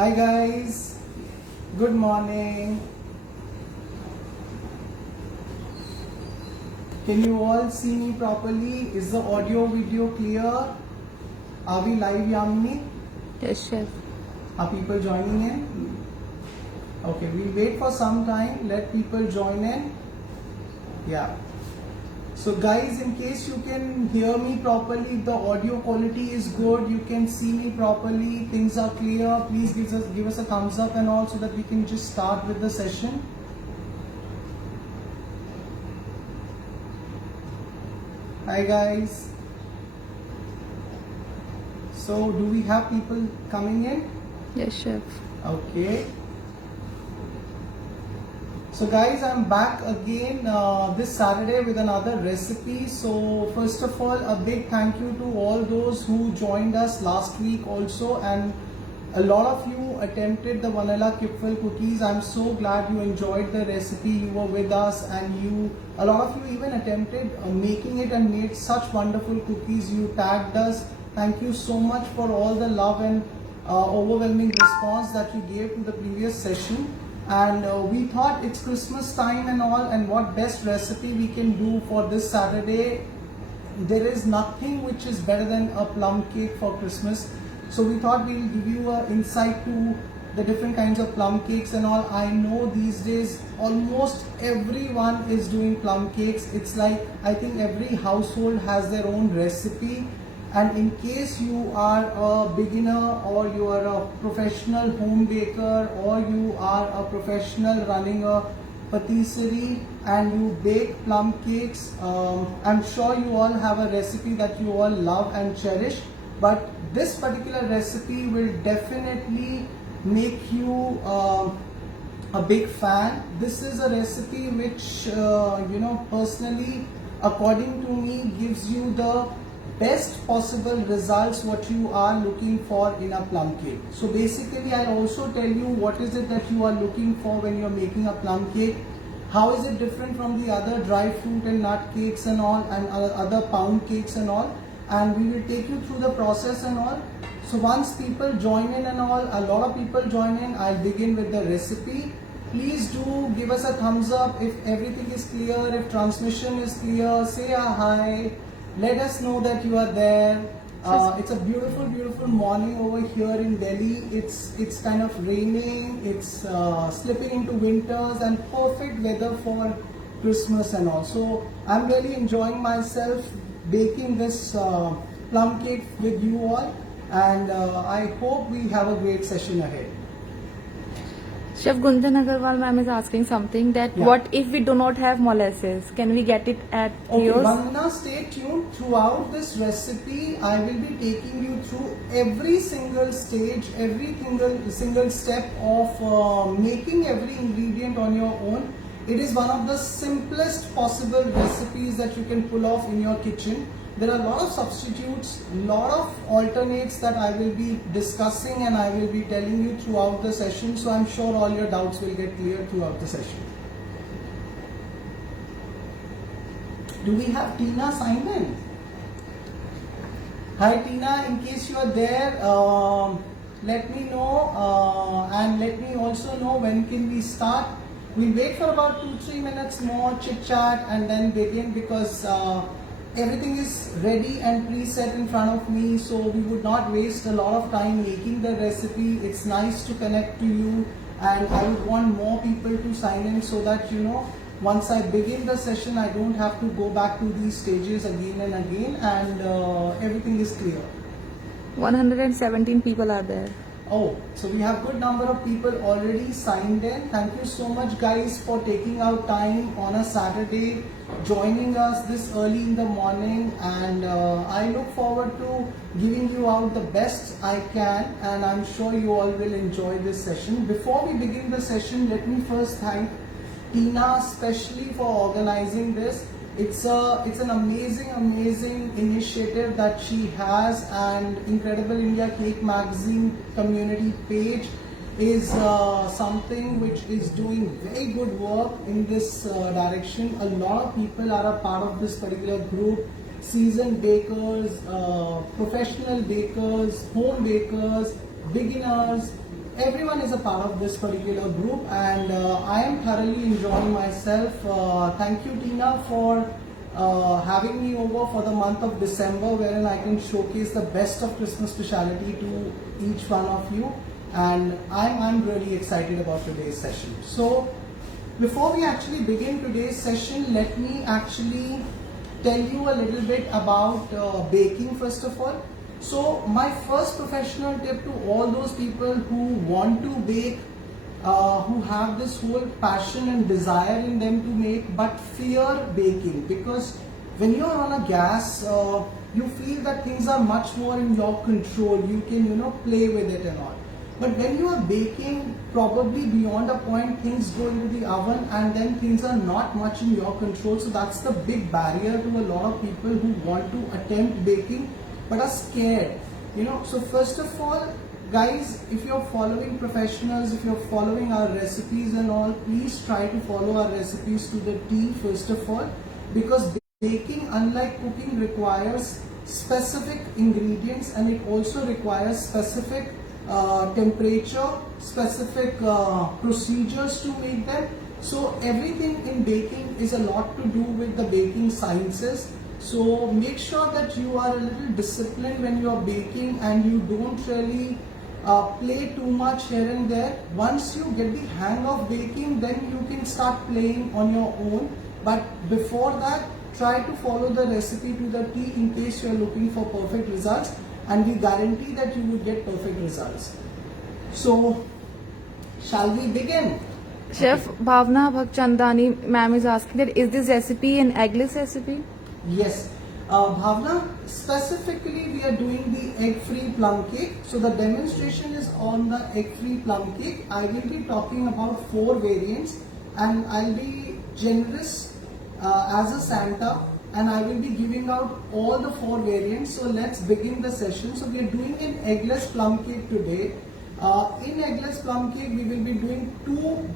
Hi guys, good morning. Can you all see me properly? Is the audio video clear? Are we live, Yamini? Yes, chef. Are people joining in? Okay, we'll wait for some time, let people join in. Yeah. So guys, in case you can hear me properly, the audio quality is good, you can see me properly, things are clear, please give us a thumbs up and all so that we can just start with the session. Hi guys. So do we have people coming in? Yes, chef. Okay. So guys, I'm back again this Saturday with another recipe. So first of all, a big thank you to all those who joined us last week also, and a lot of you attempted the vanilla kipfel cookies. I'm so glad you enjoyed the recipe, you were with us, and a lot of you even attempted making it and made such wonderful cookies. You tagged us. Thank you so much for all the love and overwhelming response that you gave to the previous session. And we thought it's Christmas time and all, and what best recipe we can do for this Saturday. There is nothing which is better than a plum cake for Christmas. So we thought we'll give you an insight to the different kinds of plum cakes and all. I know these days almost everyone is doing plum cakes. It's like I think every household has their own recipe. And in case you are a beginner or you are a professional home baker or you are a professional running a patisserie and you bake plum cakes, I'm sure you all have a recipe that you all love and cherish. But this particular recipe will definitely make you a big fan. This is a recipe which, personally, according to me, gives you the best possible results what you are looking for in a plum cake. So basically, I'll also tell you what is it that you are looking for when you're making a plum cake. How is it different from the other dry fruit and nut cakes and all, and other pound cakes and all. And we will take you through the process and all. So once people join in and all, a lot of people join in, I'll begin with the recipe. Please do give us a thumbs up if everything is clear, if transmission is clear, say a hi, let us know that you are there. It's a beautiful morning over here in Delhi. It's kind of raining, it's slipping into winters, and perfect weather for Christmas and all. So I'm really enjoying myself baking this plum cake with you all, and I hope we have a great session ahead. Chef Gunjan Agarwal ma'am is asking something that what if we do not have molasses? Can we get it at yours? Okay, Vandana, stay tuned. Throughout this recipe, I will be taking you through every single stage, every single step of making every ingredient on your own. It is one of the simplest possible recipes that you can pull off in your kitchen. There are a lot of substitutes, a lot of alternates that I will be discussing and I will be telling you throughout the session. So I'm sure all your doubts will get clear throughout the session. Do we have Tina signed in? Hi Tina, in case you are there, let me know and let me also know when can we start. We'll wait for about 2-3 minutes more chit chat and then begin, because everything is ready and preset in front of me, so we would not waste a lot of time making the recipe. It's nice to connect to you, and I would want more people to sign in so that once I begin the session I don't have to go back to these stages again and again, and everything is clear. 117 people are there. Oh, so we have good number of people already signed in. Thank you so much guys for taking out time on a Saturday, joining us this early in the morning, and I look forward to giving you out the best I can, and I'm sure you all will enjoy this session. Before we begin the session, let me first thank Tina especially for organizing this. It's an amazing initiative that she has, and Incredible India Cake Magazine community page is something which is doing very good work in this direction. A lot of people are a part of this particular group. Seasoned bakers, professional bakers, home bakers, beginners, everyone is a part of this particular group, and I am thoroughly enjoying myself. Thank you, Tina, for having me over for the month of December, wherein I can showcase the best of Christmas speciality to each one of you, and I'm really excited about today's session. So before we actually begin today's session, let me actually tell you a little bit about baking first of all. So my first professional tip to all those people who want to bake, who have this whole passion and desire in them to make but fear baking, because when you're on a gas, you feel that things are much more in your control. You can play with it and all. But when you are baking, probably beyond a point, things go into the oven and then things are not much in your control. So that's the big barrier to a lot of people who want to attempt baking but are scared. So first of all, guys, if you're following professionals, if you're following our recipes and all, please try to follow our recipes to the T first of all, because baking, unlike cooking, requires specific ingredients, and it also requires specific temperature, specific procedures to make them. So everything in baking is a lot to do with the baking sciences. So make sure that you are a little disciplined when you are baking and you don't really play too much here and there. Once you get the hang of baking, then you can start playing on your own. But before that, try to follow the recipe to the T in case you are looking for perfect results, and we guarantee that you will get perfect results. So, shall we begin? Chef Bhavna Bhagchandani ma'am is asking that is this recipe an eggless recipe? Yes. Bhavna, specifically we are doing the egg-free plum cake. So the demonstration is on the egg-free plum cake. I will be talking about 4 variants, and I'll be generous as a Santa, and I will be giving out all the 4 variants. So let's begin the session. So we are doing an eggless plum cake today. In eggless plum cake, we will be doing two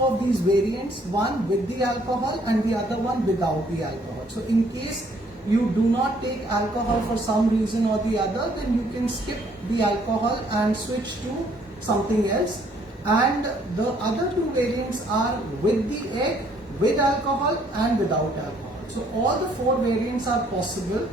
of these variants, one with the alcohol and the other one without the alcohol. So in case you do not take alcohol for some reason or the other, then you can skip the alcohol and switch to something else. And the other 2 variants are with the egg, with alcohol and without alcohol. So all the 4 variants are possible.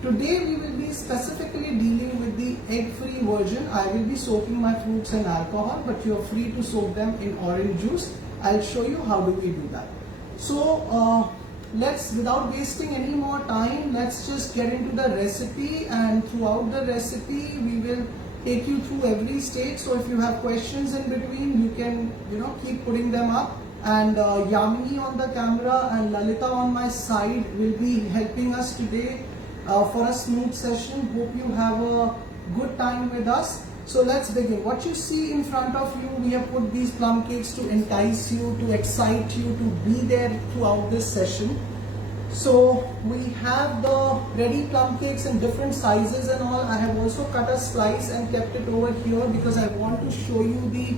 Today we will be specifically dealing with the egg-free version. I will be soaking my fruits in alcohol, but you are free to soak them in orange juice. I'll show you how do we do that. So let's, without wasting any more time, let's just get into the recipe, and throughout the recipe we will take you through every stage. So if you have questions in between, you can keep putting them up. And Yamini on the camera and Lalita on my side will be helping us today for a smooth session. Hope you have a good time with us. So let's begin. What you see in front of you, we have put these plum cakes to entice you, to excite you, to be there throughout this session. So we have the ready plum cakes in different sizes and all. I have also cut a slice and kept it over here because I want to show you the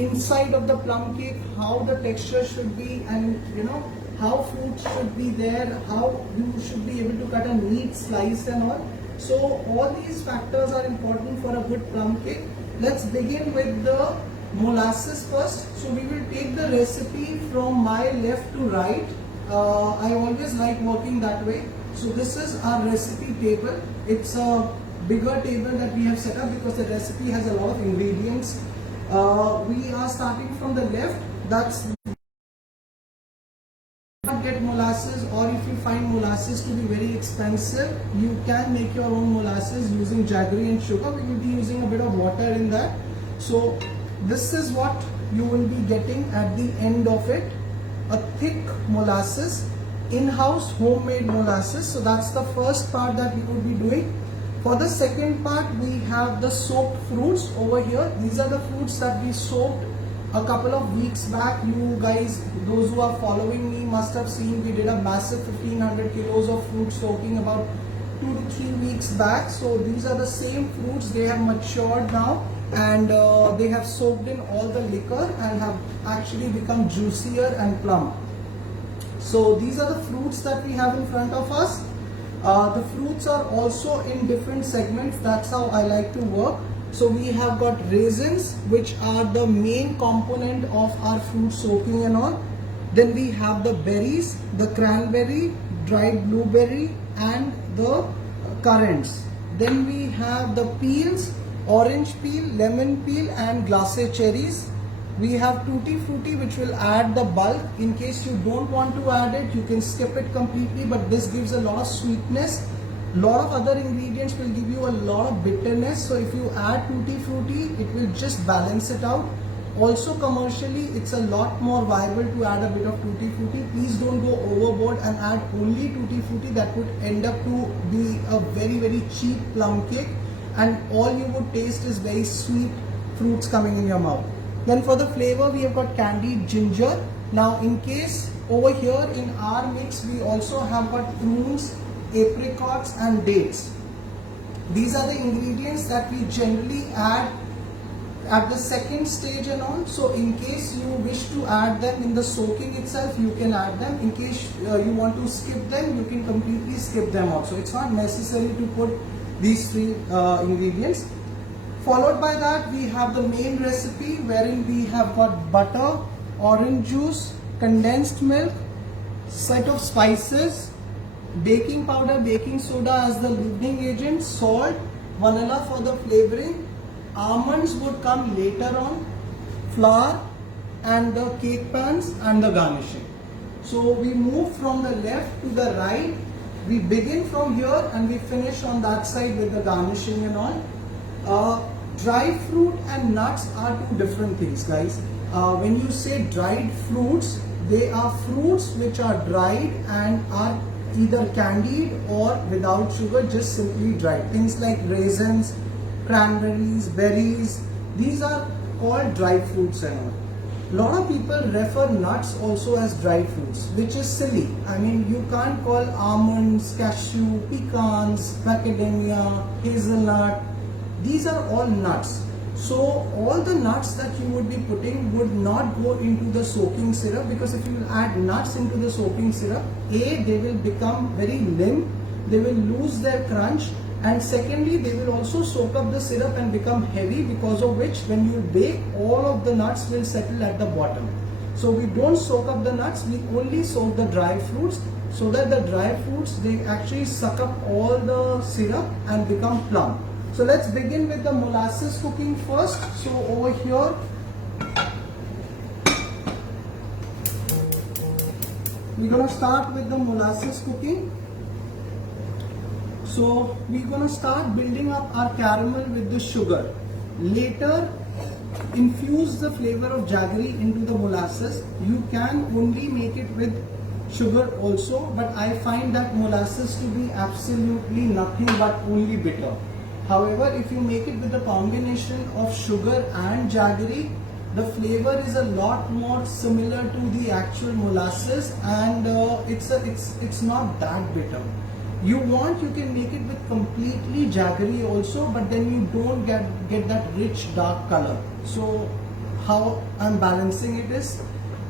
inside of the plum cake, how the texture should be, and how fruit should be there, how you should be able to cut a neat slice and all. So all these factors are important for a good plum cake. Let's begin with the molasses first. So we will take the recipe from my left to right. I always like working that way. So this is our recipe table. It's a bigger table that we have set up because the recipe has a lot of ingredients. We are starting from the left. That's not get molasses, or if you find molasses to be very expensive, you can make your own molasses using jaggery and sugar. We will be using a bit of water in that. So this is what you will be getting at the end of it, a thick molasses, in-house homemade molasses. So that's the first part that we will be doing. For the second part, we have the soaked fruits over here. These are the fruits that we soaked a couple of weeks back. You guys, those who are following me, must have seen we did a massive 1500 kilos of fruit soaking about 2 to 3 weeks back. So these are the same fruits. They have matured now, and they have soaked in all the liquor and have actually become juicier and plump. So these are the fruits that we have in front of us. The fruits are also in different segments. That's how I like to work. So we have got raisins, which are the main component of our fruit soaking and all. Then we have the berries, the cranberry, dried blueberry and the currants. Then we have the peels, orange peel, lemon peel and glacé cherries. We have tutti frutti, which will add the bulk. In case you don't want to add it, you can skip it completely, but this gives a lot of sweetness. Lot of other ingredients will give you a lot of bitterness. So if you add tutti frutti, it will just balance it out. Also commercially, it's a lot more viable to add a bit of tutti frutti. Please don't go overboard and add only tutti frutti. That would end up to be a very cheap plum cake, and all you would taste is very sweet fruits coming in your mouth. Then for the flavor, we have got candied ginger. Now in case over here in our mix, we also have got prunes, apricots and dates. These are the ingredients that we generally add at the second stage and all. So in case you wish to add them in the soaking itself, you can add them. In case you want to skip them, you can completely skip them also. It's not necessary to put these three ingredients. Followed by that, we have the main recipe, wherein we have got butter, orange juice, condensed milk, set of spices, baking powder, baking soda as the leavening agent, salt, vanilla for the flavoring. Almonds would come later on, flour and the cake pans and the garnishing. So we move from the left to the right. We begin from here and we finish on that side with the garnishing and all. Dry fruit and nuts are two different things, guys. When you say dried fruits, they are fruits which are dried and are either candied or without sugar, just simply dried. Things like raisins, cranberries, berries, these are called dry fruits and all. Lot of people refer nuts also as dry fruits, which is silly. I mean, you can't call almonds, cashew, pecans, macadamia, hazelnut. These are all nuts. So all the nuts that you would be putting would not go into the soaking syrup, because if you add nuts into the soaking syrup, A, they will become very limp, they will lose their crunch, and secondly, they will also soak up the syrup and become heavy, because of which when you bake, all of the nuts will settle at the bottom. So we don't soak up the nuts, we only soak the dry fruits, so that the dry fruits, they actually suck up all the syrup and become plump. So let's begin with the molasses cooking first. So over here, we're going to start with the molasses cooking. So we're going to start building up our caramel with the sugar. Later, infuse the flavor of jaggery into the molasses. You can only make it with sugar also, but I find that molasses to be absolutely nothing but only bitter. However, if you make it with the combination of sugar and jaggery, the flavor is a lot more similar to the actual molasses, and it's not that bitter. You can make it with completely jaggery also, but then you don't get that rich dark color. So how I'm balancing it is,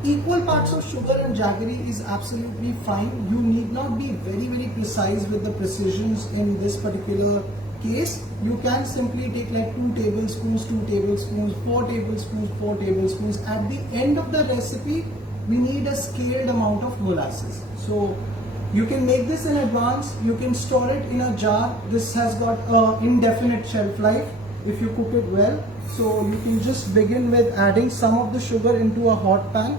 equal parts of sugar and jaggery is absolutely fine. You need not be very precise with the precisions in this particular case. You can simply take like 2 tablespoons, 2 tablespoons, 4 tablespoons, 4 tablespoons. At the end of the recipe, we need a scaled amount of molasses. So you can make this in advance, you can store it in a jar. This has got an indefinite shelf life if you cook it well. So you can just begin with adding some of the sugar into a hot pan.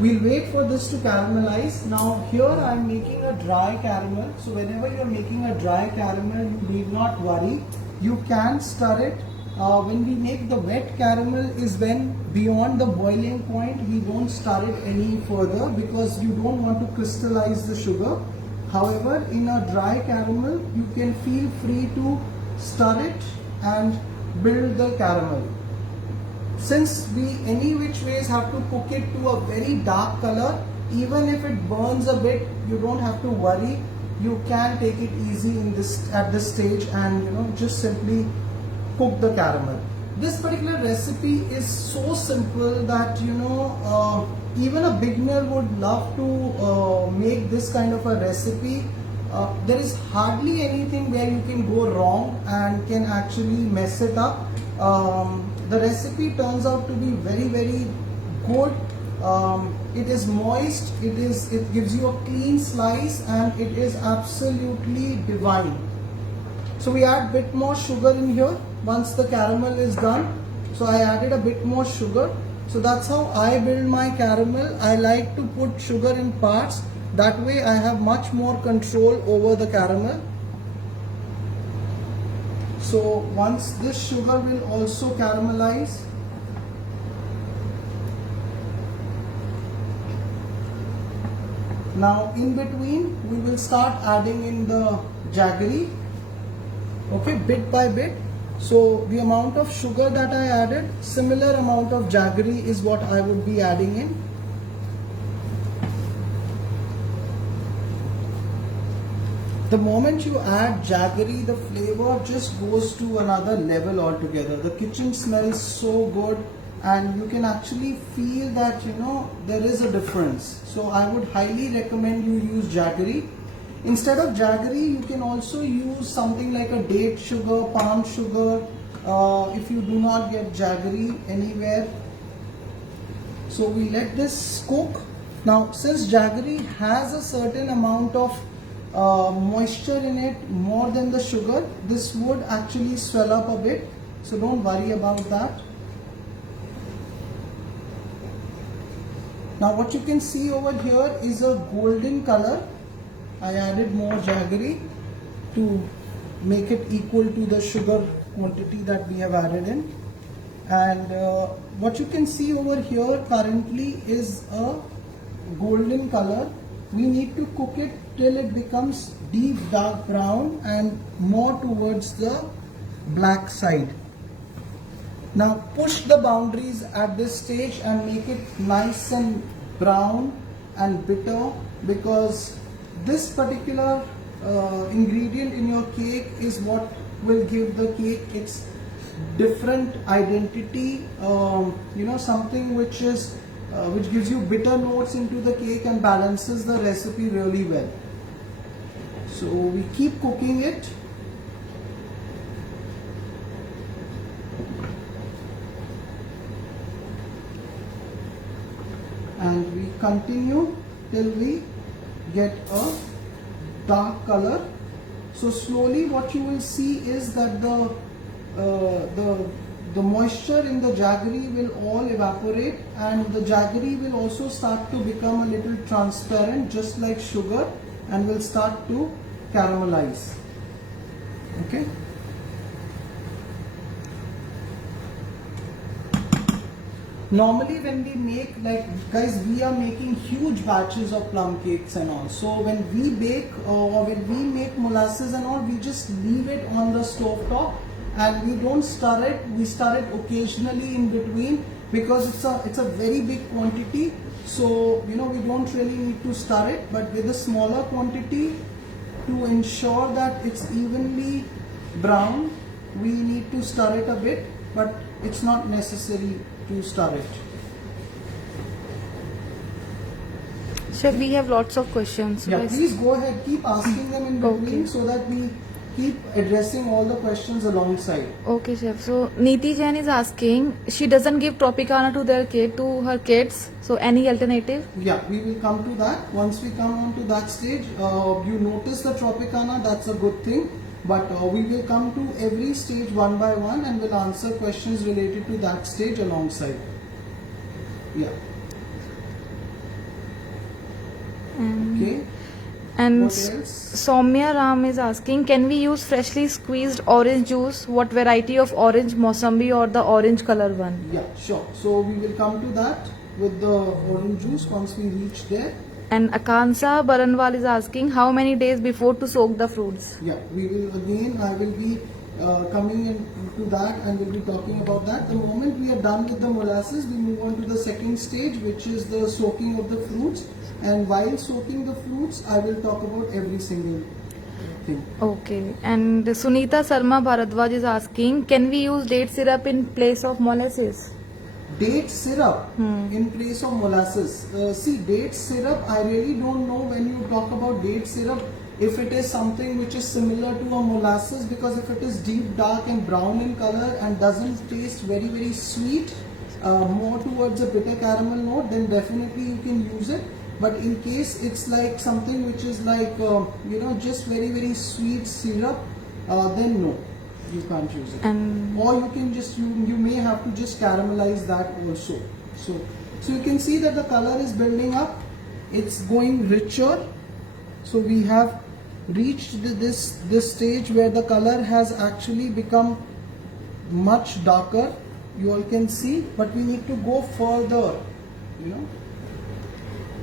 We'll wait for this to caramelize. Now here I am making a dry caramel. So whenever you are making a dry caramel, you need not worry. You can stir it. When we make the wet caramel is when beyond the boiling point, we don't stir it any further, because you don't want to crystallize the sugar. However, in a dry caramel, you can feel free to stir it and build the caramel. Since we any which ways have to cook it to a very dark color, even if it burns a bit, you don't have to worry. You can take it easy at this stage and just simply cook the caramel. This particular recipe is so simple that even a beginner would love to make this kind of a recipe. there is hardly anything where you can go wrong and can actually mess it up. The recipe turns out to be very, very good. It is moist, it gives you a clean slice, and it is absolutely divine. So we add bit more sugar in here once the caramel is done. So I added a bit more sugar. So that's how I build my caramel. I like to put sugar in parts. That way I have much more control over the caramel. So once this sugar will also caramelize. Now in between we will start adding in the jaggery, okay, bit by bit. So the amount of sugar that I added, similar amount of jaggery is what I would be adding in. The moment you add jaggery, the flavor just goes to another level altogether. The kitchen smells so good, and you can actually feel that, you know, there is a difference. So I would highly recommend you use jaggery. Instead of jaggery, you can also use something like a date sugar, palm sugar, if you do not get jaggery anywhere. So we let this cook. Now since jaggery has a certain amount of moisture in it, more than the sugar, this would actually swell up a bit. So don't worry about that. Now what you can see over here is a golden color. I added more jaggery to make it equal to the sugar quantity that we have added in. And what you can see over here currently is a golden color. We need to cook it till it becomes deep dark brown and more towards the black side. Now push the boundaries at this stage and make it nice and brown and bitter, because this particular ingredient in your cake is what will give the cake its different identity, you know, something which is which gives you bitter notes into the cake and balances the recipe really well. So we keep cooking it. And we continue till we get a dark color. So slowly what you will see is that the moisture in the jaggery will all evaporate, and the jaggery will also start to become a little transparent, just like sugar, and will start to caramelize. Okay. Normally when we make, like guys, we are making huge batches of plum cakes and all. So when we bake or when we make molasses and all, we just leave it on the stove top and we don't stir it. We stir it occasionally in between because it's a very big quantity. So you know, we don't really need to stir it, but with a smaller quantity, to ensure that it's evenly brown, we need to stir it a bit, but it's not necessary to stir it. Chef, we have lots of questions. Yeah, Yes. please go ahead, keep asking them in between Okay. so that we keep addressing all the questions alongside. Okay, chef. So Neeti Jain is asking, she doesn't give Tropicana to her kids. So any alternative? Yeah, we will come to that. Once we come on to that stage, you notice the Tropicana, that's a good thing. But we will come to every stage one by one and will answer questions related to that stage alongside. Yeah. Okay. And What else? Soumya Ram is asking, can we use freshly squeezed orange juice? What variety of orange, Mossambi or the orange color one? Yeah, sure. So we will come to that with the orange juice once we reach there. And Akansa Baranwal is asking, how many days before to soak the fruits? Yeah, we will again, I will be coming into that and we'll be talking about that. The moment we are done with the molasses, we move on to the second stage, which is the soaking of the fruits. And while soaking the fruits, I will talk about every single thing. Okay. And Sunita Sarma Bharadwaj is asking, can we use date syrup in place of molasses? Date syrup in place of molasses. See, date syrup, I really don't know when you talk about date syrup. if it is something which is similar to a molasses, because if it is deep dark and brown in color and doesn't taste very sweet, more towards a bitter caramel note, then definitely you can use it. But in case it's like something which is like just very sweet syrup, then no, you can't use it. Or you can just you may have to just caramelize that also. So you can see that the color is building up, it's going richer. So we have reached this stage where the color has actually become much darker, you all can see, but we need to go further,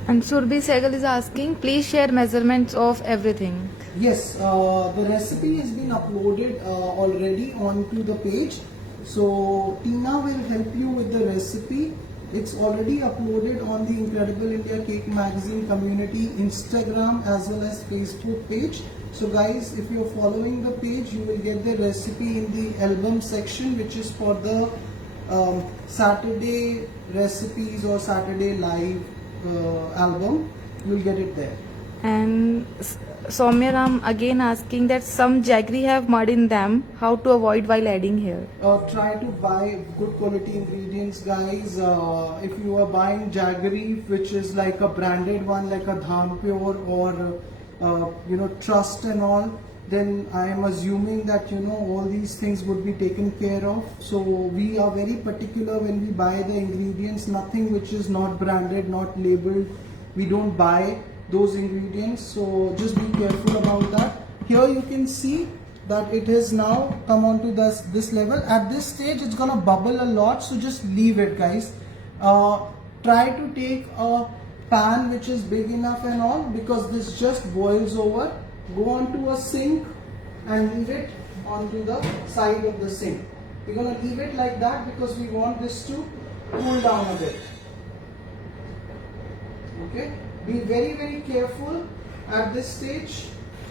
And Surbhi Sehgal is asking, please share measurements of everything. Yes, the recipe has been uploaded already onto the page. So Tina will help you with the recipe. It's already uploaded on the Incredible India Cake Magazine community Instagram as well as Facebook page. So guys, if you're following the page, you will get the recipe in the album section, which is for the Saturday recipes or Saturday live album. You'll get it there. And Soumya Ram again asking that some jaggery have mud in them, how to avoid while adding here? Try to buy good quality ingredients, guys. If you are buying jaggery, which is like a branded one, like a Dhampur or Trust and all, then I am assuming that all these things would be taken care of. So we are very particular when we buy the ingredients. Nothing which is not branded, not labeled, we don't buy those ingredients. So just be careful about that. Here you can see that it has now come on to this level. At this stage it's gonna bubble a lot, so just leave it, guys. Try to take a pan which is big enough and all, because this just boils over. Go onto a sink and leave it onto the side of the sink. We're gonna leave it like that because we want this to cool down a bit. Okay, be very careful at this stage.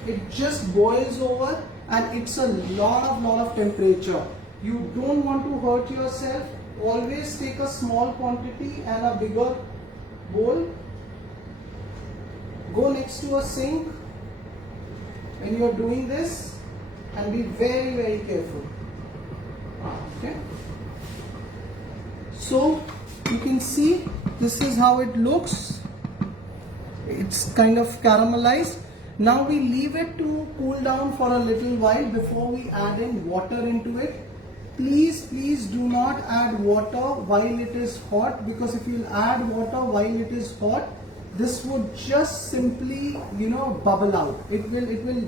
It just boils over and it's a lot of temperature. You don't want to hurt yourself. Always take a small quantity and a bigger bowl. Go next to a sink when you are doing this and be very careful. Okay, so you can see this is how it looks. It's kind of caramelized. Now we leave it to cool down for a little while before we add in water into it. Please do not add water while it is hot, because if you add water while it is hot, this would just simply bubble out. It will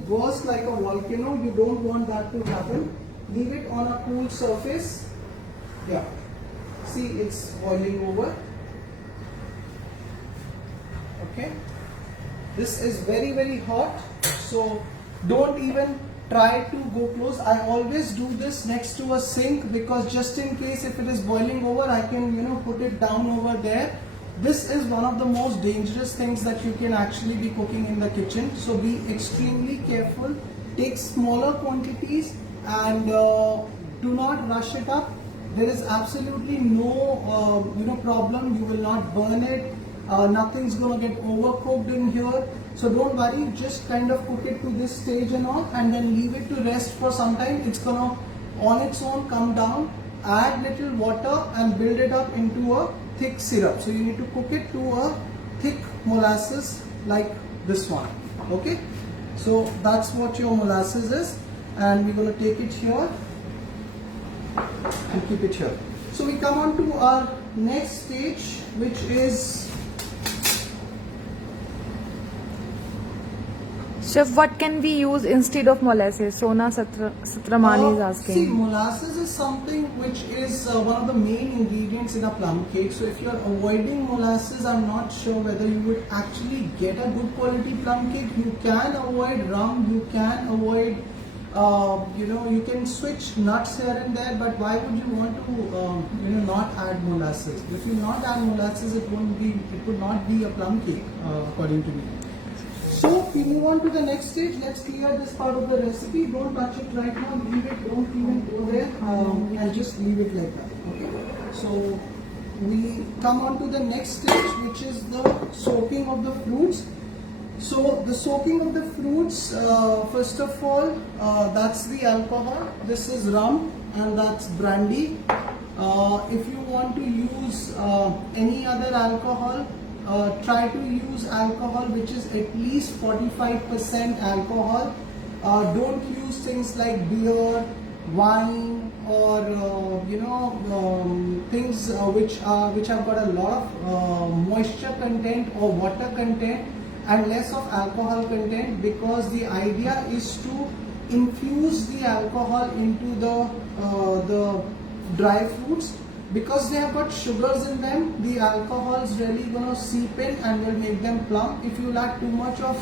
burst like a volcano. You don't want that to happen. Leave it on a cool surface. Yeah, see, it's boiling over. Okay, this is very hot, so don't even try to go close. I always do this next to a sink, because just in case if it is boiling over, I can put it down over there. This is one of the most dangerous things that you can actually be cooking in the kitchen. So be extremely careful. Take smaller quantities and do not rush it up. There is absolutely no problem. You will not burn it. Nothing's gonna get overcooked in here. So don't worry. Just kind of cook it to this stage and all, and then leave it to rest for some time. It's gonna on its own come down. Add little water and build it up into a thick syrup. So you need to cook it to a thick molasses like this one. Okay, so that's what your molasses is, and we're going to take it here and keep it here. So we come on to our next stage, which is Chef, what can we use instead of molasses? Sona Satramani is asking. See, molasses is something which is one of the main ingredients in a plum cake. So if you are avoiding molasses, I'm not sure whether you would actually get a good quality plum cake. You can avoid rum, you can avoid, you can switch nuts here and there, but why would you want to, not add molasses? If you not add molasses, it would not be a plum cake, according to me. So we move on to the next stage. Let's clear this part of the recipe. Don't touch it right now. Leave it. Don't even go there. And just leave it like that. Okay. So we come on to the next stage, which is the soaking of the fruits. So the soaking of the fruits, first of all, that's the alcohol. This is rum and that's brandy. If you want to use any other alcohol, try to use alcohol which is at least 45% alcohol. Don't use things like beer, wine, or things which have got a lot of moisture content or water content and less of alcohol content, because the idea is to infuse the alcohol into the dry fruits. Because they have got sugars in them, the alcohol is really going to seep in and will make them plump. If you add too much of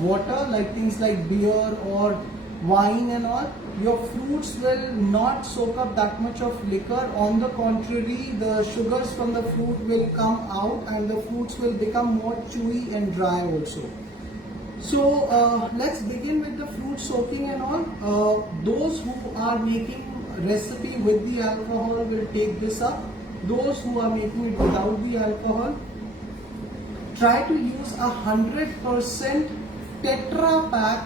water, like things like beer or wine and all, your fruits will not soak up that much of liquor. On the contrary, the sugars from the fruit will come out and the fruits will become more chewy and dry also. So let's begin with the fruit soaking and all. Those who are making recipe with the alcohol will take this up. Those who are making it without the alcohol, try to use 100% Tetra Pak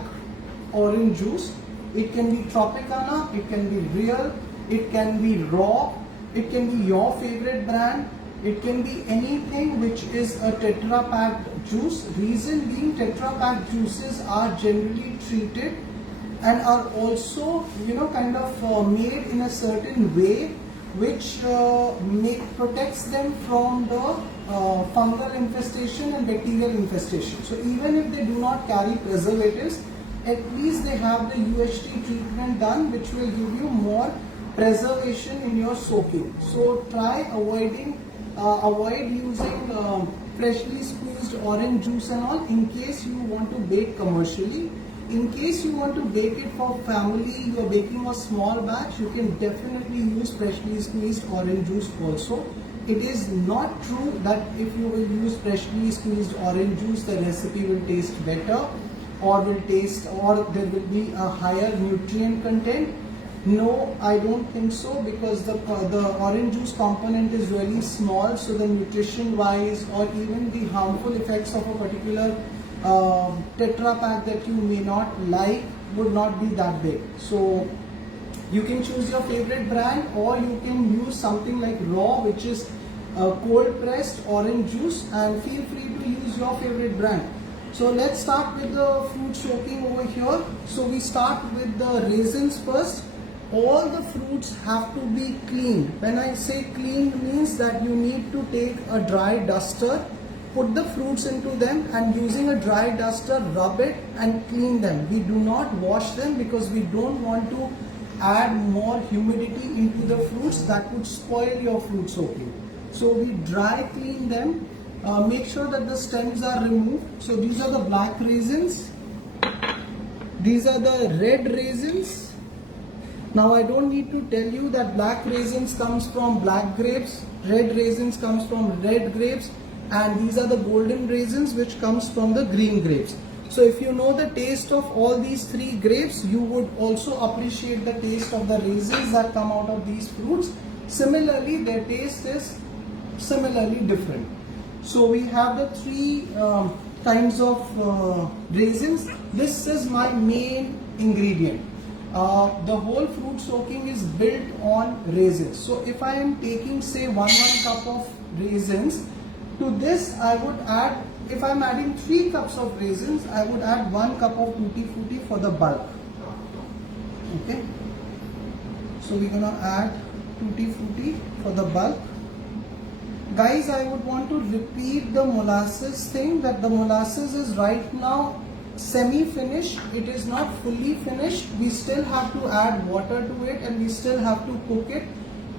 orange juice. It can be Tropicana, it can be real, it can be raw, it can be your favorite brand, it can be anything which is a Tetra Pak juice. Reason being, Tetra Pak juices are generally treated and are also kind of made in a certain way which protects them from the fungal infestation and bacterial infestation. So even if they do not carry preservatives, at least they have the UHT treatment done, which will give you more preservation in your soaking. So try avoid using freshly squeezed orange juice and all in case you want to bake commercially. In case you want to bake it for family, you are baking a small batch, you can definitely use freshly squeezed orange juice also. It is not true that if you will use freshly squeezed orange juice, the recipe will taste better or there will be a higher nutrient content. No, I don't think so, because the orange juice component is really small, so the nutrition wise or even the harmful effects of a particular Tetra Pak that you may not like would not be that big. So you can choose your favorite brand, or you can use something like raw, which is cold pressed orange juice, and feel free to use your favorite brand. So let's start with the fruit soaking over here. So we start with the raisins first. All the fruits have to be cleaned. When I say cleaned, means that you need to take a dry duster, put the fruits into them, and using a dry duster rub it and clean them. We do not wash them because we don't want to add more humidity into the fruits. That would spoil your fruit soaking. So we dry clean them. Make sure that the stems are removed. So these are the black raisins. These are the red raisins. Now I don't need to tell you that black raisins comes from black grapes, red raisins comes from red grapes, and these are the golden raisins which comes from the green grapes. So if you know the taste of all these three grapes, you would also appreciate the taste of the raisins that come out of these fruits. Similarly, their taste is similarly different. So we have the three kinds of raisins. This is my main ingredient. The whole fruit soaking is built on raisins. So if I am taking say one cup of raisins, to this I would add, if I am adding 3 cups of raisins, I would add 1 cup of tutti frutti for the bulk. Okay. So we're gonna add tutti frutti for the bulk. Guys, I would want to repeat the molasses thing, that the molasses is right now semi-finished. It is not fully finished. We still have to add water to it and we still have to cook it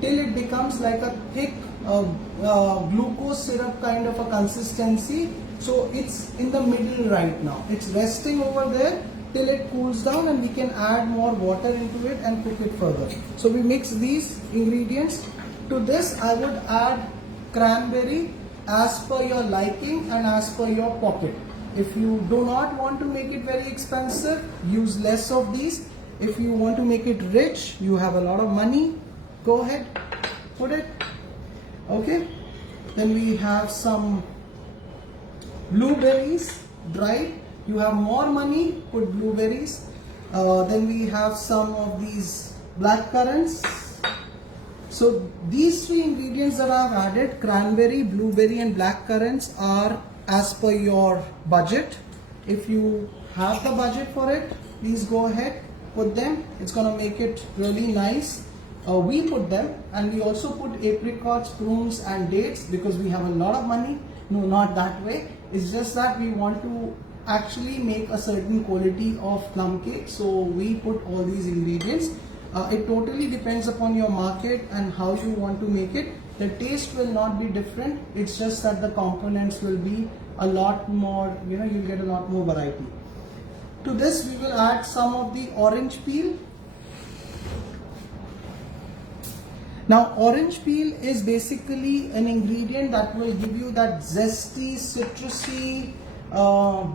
till it becomes like a thick glucose syrup kind of a consistency. So it's in the middle right now. It's resting over there till it cools down and we can add more water into it and cook it further. So we mix these ingredients. To this I would add cranberry as per your liking and as per your pocket. If you do not want to make it very expensive, use less of these. If you want to make it rich, you have a lot of money, go ahead, put it. Okay. Then we have some blueberries. dried. You have more money, put blueberries. Then we have some of these black currants. So these three ingredients that I have added, cranberry, blueberry and black currants, are as per your budget. If you have the budget for it, please go ahead, put them. It's gonna make it really nice. We put them, and we also put apricots, prunes and dates because we have a lot of money. No, not that way. It's just that we want to actually make a certain quality of plum cake, so we put all these ingredients. It totally depends upon your market and how you want to make it. The taste will not be different. It's just that the components will be a lot more, you'll get a lot more variety. To this we will add some of the orange peel. Now orange peel is basically an ingredient that will give you that zesty, citrusy,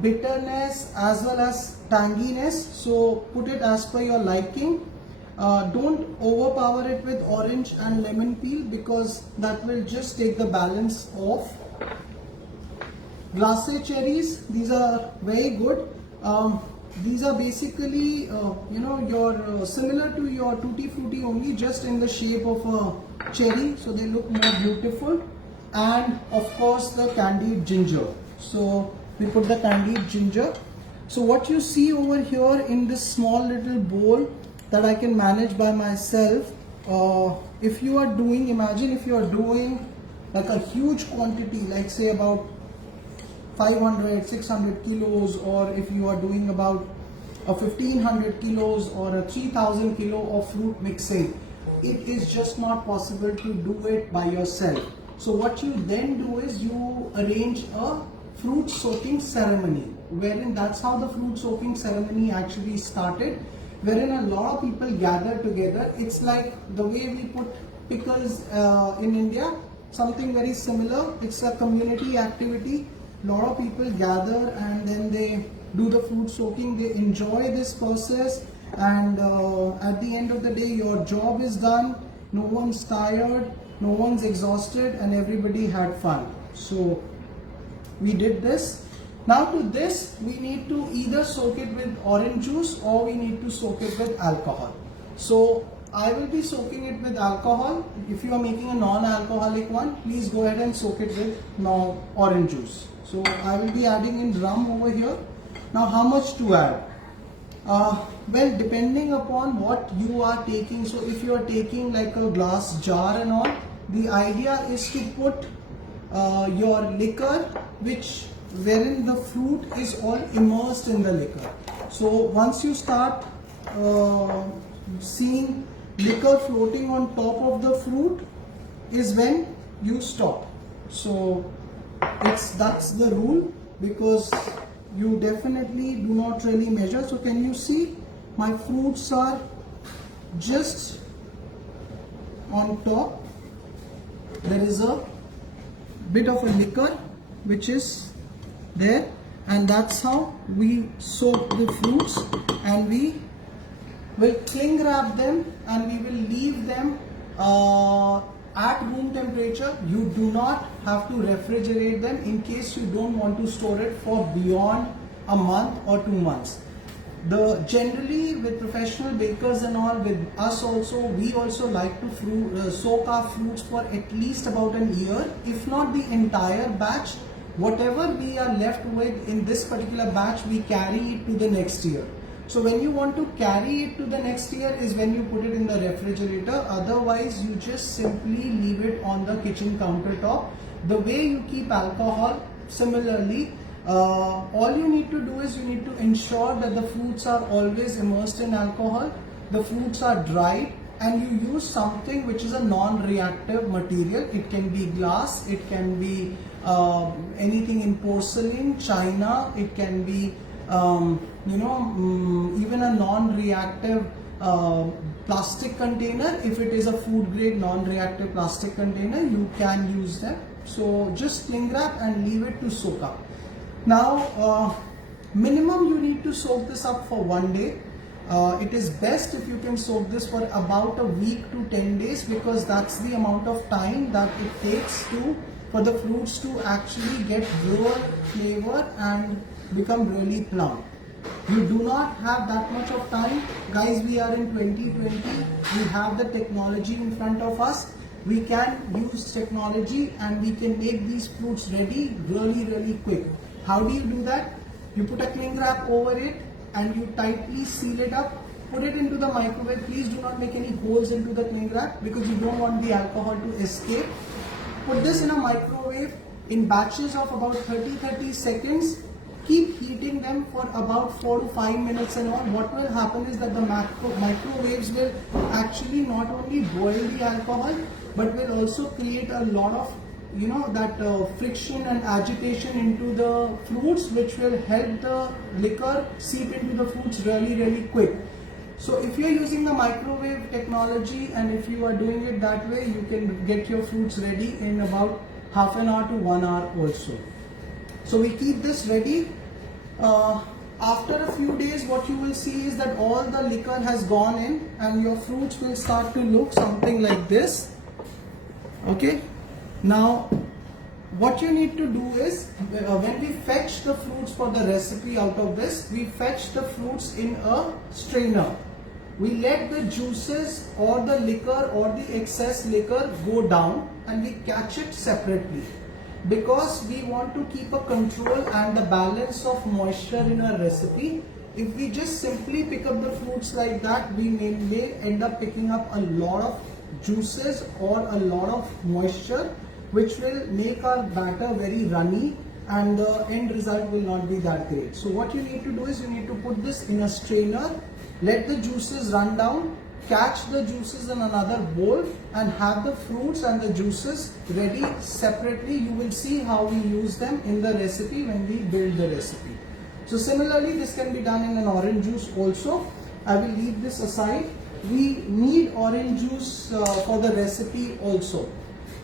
bitterness as well as tanginess. So put it as per your liking. Don't overpower it with orange and lemon peel because that will just take the balance off. Glacé cherries, these are very good. These are basically, your similar to your tutti frutti, only just in the shape of a cherry, so they look more beautiful. And of course the candied ginger. So we put the candied ginger. So what you see over here in this small little bowl that I can manage by myself, if you are doing, imagine if you are doing like a huge quantity, like say about 500, 600 kilos, or if you are doing about a 1500 kilos or a 3000 kilo of fruit mixing, it is just not possible to do it by yourself. So what you then do is you arrange a fruit soaking ceremony, wherein that's how the fruit soaking ceremony actually started, wherein a lot of people gather together. It's like the way we put pickles in India, something very similar. It's a community activity. A lot of people gather and then they do the fruit soaking. They enjoy this process, and at the end of the day your job is done. No one's tired, no one's exhausted, and everybody had fun. So we did this. Now to this we need to either soak it with orange juice or we need to soak it with alcohol. So I will be soaking it with alcohol. If you are making a non-alcoholic one, please go ahead and soak it with orange juice. So I will be adding in rum over here. Now how much to add? Well, depending upon what you are taking. So if you are taking like a glass jar and all, the idea is to put your liquor, wherein the fruit is all immersed in the liquor. So once you start seeing liquor floating on top of the fruit is when you stop. So that's the rule, because you definitely do not really measure. So can you see my fruits are just on top. There is a bit of a liquor which is there, and that's how we soak the fruits, and we will cling wrap them and we will leave them at room temperature. You do not have to refrigerate them in case you don't want to store it for beyond a month or 2 months. Generally with professional bakers and all, with us also, we also like to soak our fruits for at least about an year, if not the entire batch. Whatever we are left with in this particular batch, we carry it to the next year. So when you want to carry it to the next year is when you put it in the refrigerator. Otherwise, you just simply leave it on the kitchen countertop. The way you keep alcohol, similarly, all you need to do is you need to ensure that the fruits are always immersed in alcohol, the fruits are dried, and you use something which is a non-reactive material. It can be glass, it can be anything in porcelain, china, it can be even a non-reactive plastic container. If it is a food grade non-reactive plastic container, you can use that. So just cling wrap and leave it to soak up. Now minimum you need to soak this up for 1 day. It is best if you can soak this for about a week to 10 days, because that's the amount of time that it takes for the fruits to actually get raw flavor and become really plump. You do not have that much of time. Guys, we are in 2020. We have the technology in front of us. We can use technology and we can make these fruits ready really quick. How do you do that? You put a cling wrap over it and you tightly seal it up. Put it into the microwave. Please do not make any holes into the cling wrap because you don't want the alcohol to escape. Put this in a microwave in batches of about 30 seconds. Keep heating them for about 4 to 5 minutes and all. What will happen is that the microwaves will actually not only boil the alcohol but will also create a lot of that friction and agitation into the fruits, which will help the liquor seep into the fruits really quick. So if you're using the microwave technology and if you are doing it that way, you can get your fruits ready in about half an hour to 1 hour also. So we keep this ready. After a few days, what you will see is that all the liquor has gone in and your fruits will start to look something like this. Okay. Now, what you need to do is, when we fetch the fruits for the recipe out of this, we fetch the fruits in a strainer. We let the juices or the liquor or the excess liquor go down and we catch it separately. Because we want to keep a control and the balance of moisture in our recipe. If we just simply pick up the fruits like that, we may end up picking up a lot of juices or a lot of moisture, which will make our batter very runny and the end result will not be that great. So what you need to do is you need to put this in a strainer, let the juices run down, catch the juices in another bowl and have the fruits and the juices ready separately. You will see how we use them in the recipe when we build the recipe. So similarly, this can be done in an orange juice also. I will leave this aside. We need orange juice for the recipe also.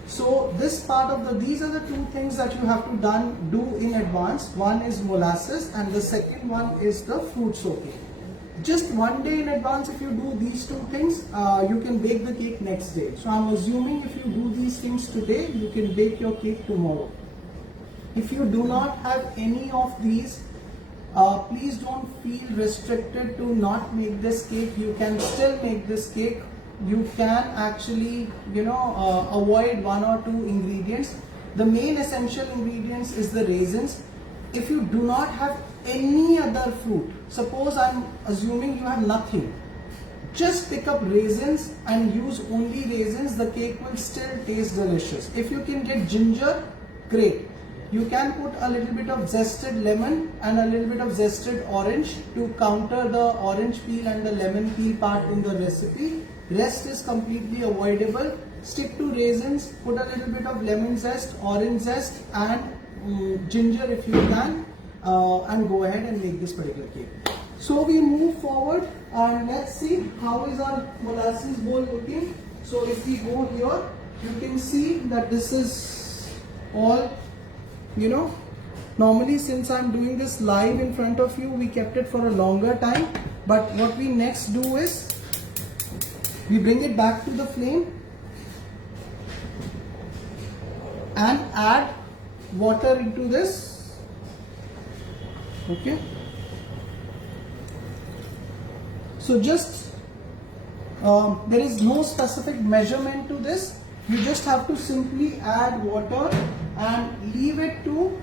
So this part of these are the two things that you have to do in advance. One is molasses and the second one is the fruit soaking. Just one day in advance, if you do these two things, you can bake the cake next day. So I'm assuming if you do these things today, you can bake your cake tomorrow. If you do not have any of these, please don't feel restricted to not make this cake. You can still make this cake. You can actually, avoid one or two ingredients. The main essential ingredients is the raisins. If you do not have any other fruit, suppose I'm assuming you have nothing, just pick up raisins and use only raisins. The cake will still taste delicious. If you can get ginger, great. You can put a little bit of zested lemon and a little bit of zested orange to counter the orange peel and the lemon peel part in the recipe. Rest is completely avoidable. Stick to raisins, put a little bit of lemon zest, orange zest and ginger if you can, and go ahead and make this particular cake. So we move forward and let's see how is our molasses bowl looking. So if we go here, you can see that this is all, normally since I'm doing this live in front of you, we kept it for a longer time. But what we next do is, we bring it back to the flame and add water into this. Okay. So just, there is no specific measurement to this. You just have to simply add water and leave it to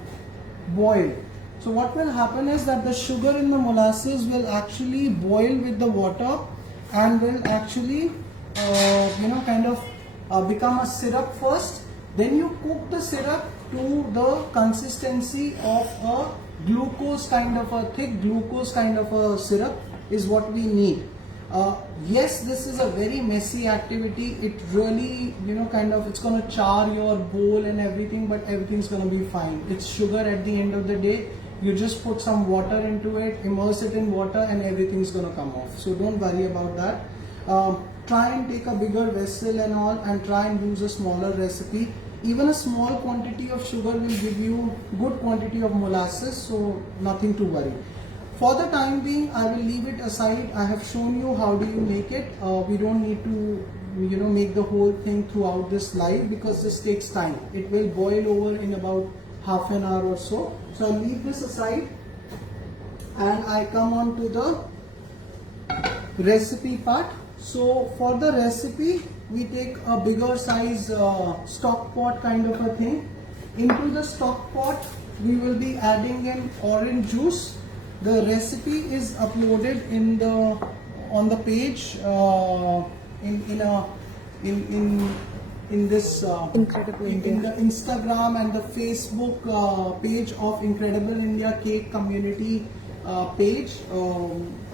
boil. So what will happen is that the sugar in the molasses will actually boil with the water and will actually, become a syrup first. Then you cook the syrup to the consistency of a glucose kind of a thick glucose kind of a syrup is what we need. Yes, this is a very messy activity. It really, it's going to char your bowl and everything, but everything's going to be fine. It's sugar at the end of the day. You just put some water into it, immerse it in water and everything's going to come off. So don't worry about that. Try and take a bigger vessel and all and try and use a smaller recipe. Even a small quantity of sugar will give you good quantity of molasses, so nothing to worry. For the time being, I will leave it aside. I have shown you how do you make it. We don't need to make the whole thing throughout this live because this takes time. It will boil over in about half an hour or so. So I'll leave this aside. and I come on to the recipe part. So for the recipe, we take a bigger size stock pot kind of a thing. Into the stock pot, we will be adding in orange juice. The recipe is uploaded in the on the page in this Incredible in India. the Instagram and the Facebook page of Incredible India Cake Community page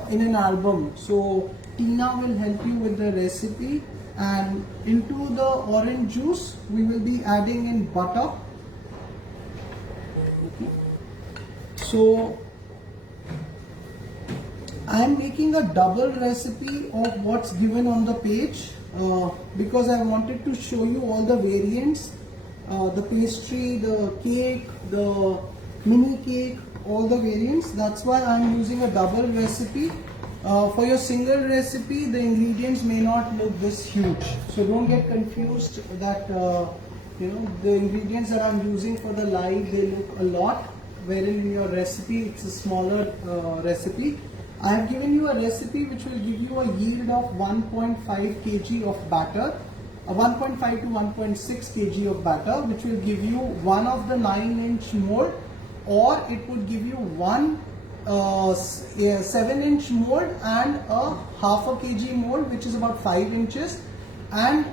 in an album. So Tina will help you with the recipe, and into the orange juice we will be adding in butter. Okay. So I am making a double recipe of what's given on the page because I wanted to show you all the variants, the pastry, the cake, the mini cake, all the variants. That's why I'm using a double recipe. For your single recipe, the ingredients may not look this huge, so don't get confused that the ingredients that I'm using for the live, they look a lot, wherein in your recipe it's a smaller recipe. I have given you a recipe which will give you a yield of 1.5 kg of batter, 1.5 to 1.6 kg of batter, which will give you one of the 9-inch mold, or it would give you one 7-inch mold and a half a kg mold, which is about 5 inches, and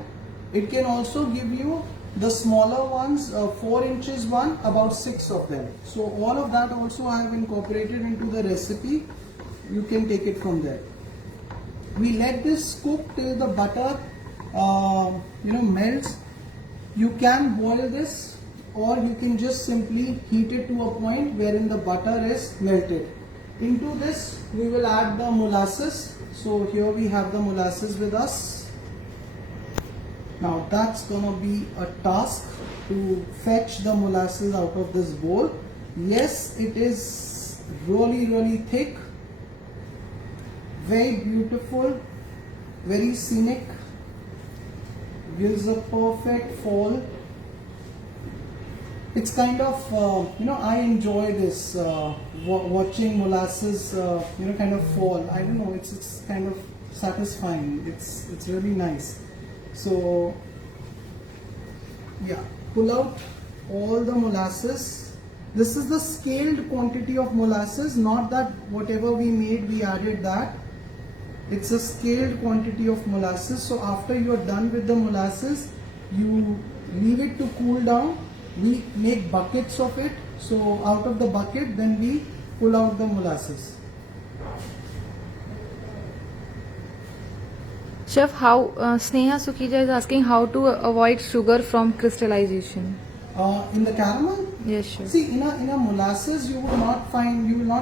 it can also give you the smaller ones, 4 inches one, about 6 of them. So all of that also I have incorporated into the recipe. You can take it from there. We let this cook till the butter melts. You can boil this, or you can just simply heat it to a point wherein the butter is melted. Into this we will add the molasses. So here we have the molasses with us. Now that's gonna be a task to fetch the molasses out of this bowl. Yes, it is really thick, very beautiful, very scenic, gives a perfect fall. It's kind of, I enjoy this, watching molasses, kind of fall. I don't know, it's kind of satisfying. It's really nice. So, yeah, pull out all the molasses. This is the scaled quantity of molasses, not that whatever we made, we added that. It's a scaled quantity of molasses. So after you are done with the molasses, you leave it to cool down. We make buckets of it. So out of the bucket, then we pull out the molasses. Chef, how Sneha Sukija is asking how to avoid sugar from crystallization. In the caramel? Yes, sure. See, in a molasses, you will not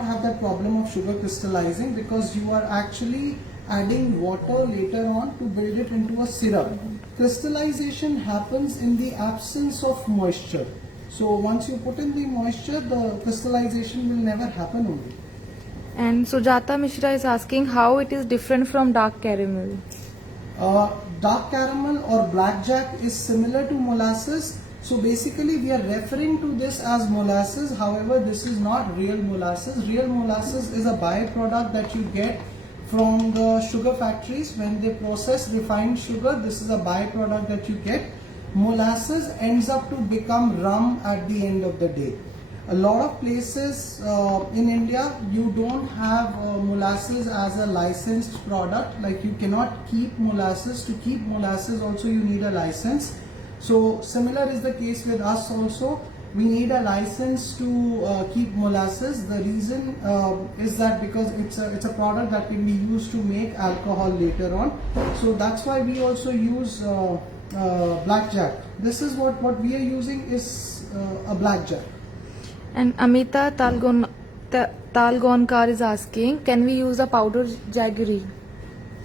have that problem of sugar crystallizing, because you are actually adding water later on to build it into a syrup. Crystallization happens in the absence of moisture. So once you put in the moisture, the crystallization will never happen only. And Sujata Mishra is asking how it is different from dark caramel. Dark caramel or blackjack is similar to molasses. So basically we are referring to this as molasses. However, this is not real molasses. Real molasses is a byproduct that you get from the sugar factories. When they process refined sugar, this is a byproduct that you get. Molasses ends up to become rum at the end of the day. A lot of places in India, you don't have molasses as a licensed product. Like, you cannot keep molasses. To keep molasses also you need a license. So similar is the case with us also. We need a license to keep molasses. The reason is that because it's a product that can be used to make alcohol later on. So that's why we also use blackjack. This is what we are using is a blackjack. And Amita Talgonkar is asking, can we use a powdered jaggery?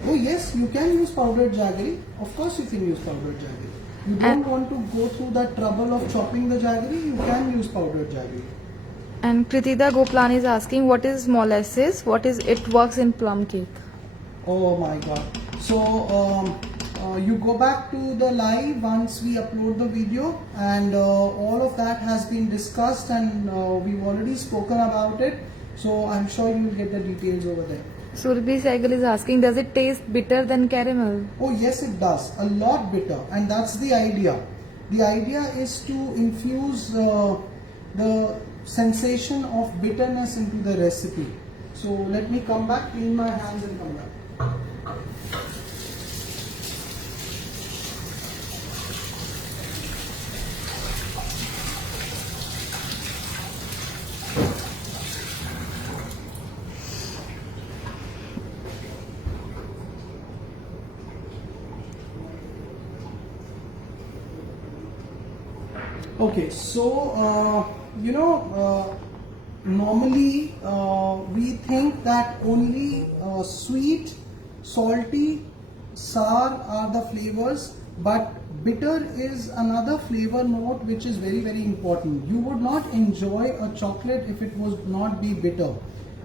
Oh yes, you can use powdered jaggery. Of course you can use powdered jaggery. You don't want to go through that trouble of chopping the jaggery, you can use powdered jaggery. And Pritida Goplan is asking, what is molasses? What is it works in plum cake? Oh my god. So you go back to the live once we upload the video, and all of that has been discussed, and we've already spoken about it. So I'm sure you will get the details over there. Surbhi Saigal is asking, does it taste bitter than caramel? Oh yes, it does. A lot bitter, and that's the idea. The idea is to infuse the sensation of bitterness into the recipe. So let me come back, clean my hands and come back. Okay, so normally we think that only sweet, salty, sour are the flavors, but bitter is another flavor note which is very, very important. You would not enjoy a chocolate if it was not be bitter.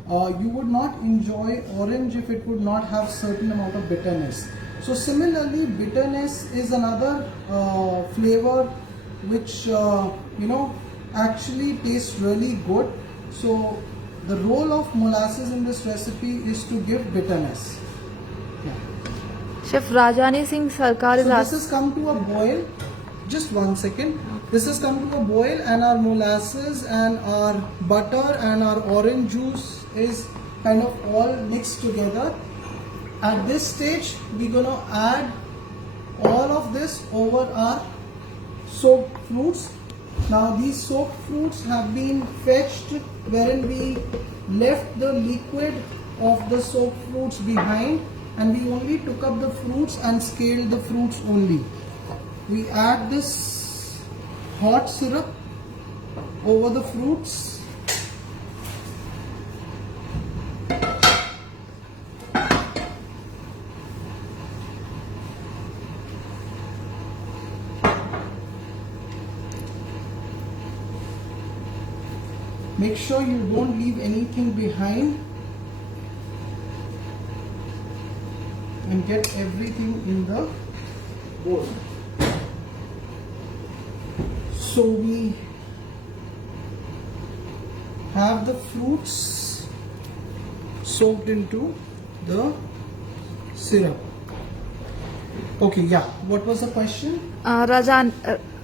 You would not enjoy orange if it would not have certain amount of bitterness. So similarly, bitterness is another flavor which actually tastes really good. So the role of molasses in this recipe is to give bitterness. Yeah. Chef Rajani Singh Sarkar is So this asking. has come to a boil. Just 1 second. This has come to a boil, and our molasses and our butter and our orange juice is kind of all mixed together. At this stage, we're gonna add all of this over our soaked fruits. Now these soaked fruits have been fetched, wherein we left the liquid of the soaked fruits behind, and we only took up the fruits and scaled the fruits only. We add this hot syrup over the fruits. Make sure you don't leave anything behind, and get everything in the bowl. So we have the fruits soaked into the syrup. Okay, yeah. What was the question?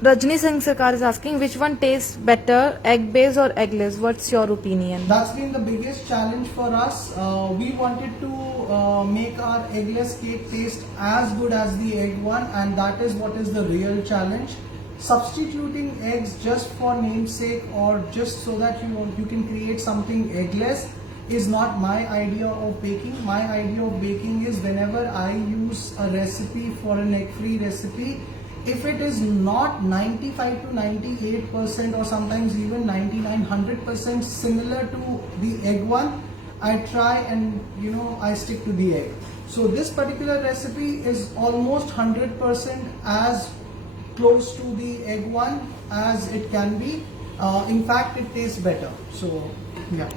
Rajni Singh Sarkar is asking, which one tastes better, egg based or eggless? What's your opinion? That's been the biggest challenge for us. We wanted to make our eggless cake taste as good as the egg one, and that is what is the real challenge. Substituting eggs just for namesake or just so that you can create something eggless is not my idea of baking. My idea of baking is whenever I use a recipe for an egg-free recipe, if it is not 95 to 98% or sometimes even 99-100% similar to the egg one, I try and I stick to the egg. So this particular recipe is almost 100% as close to the egg one as it can be. In fact, it tastes better. So yeah.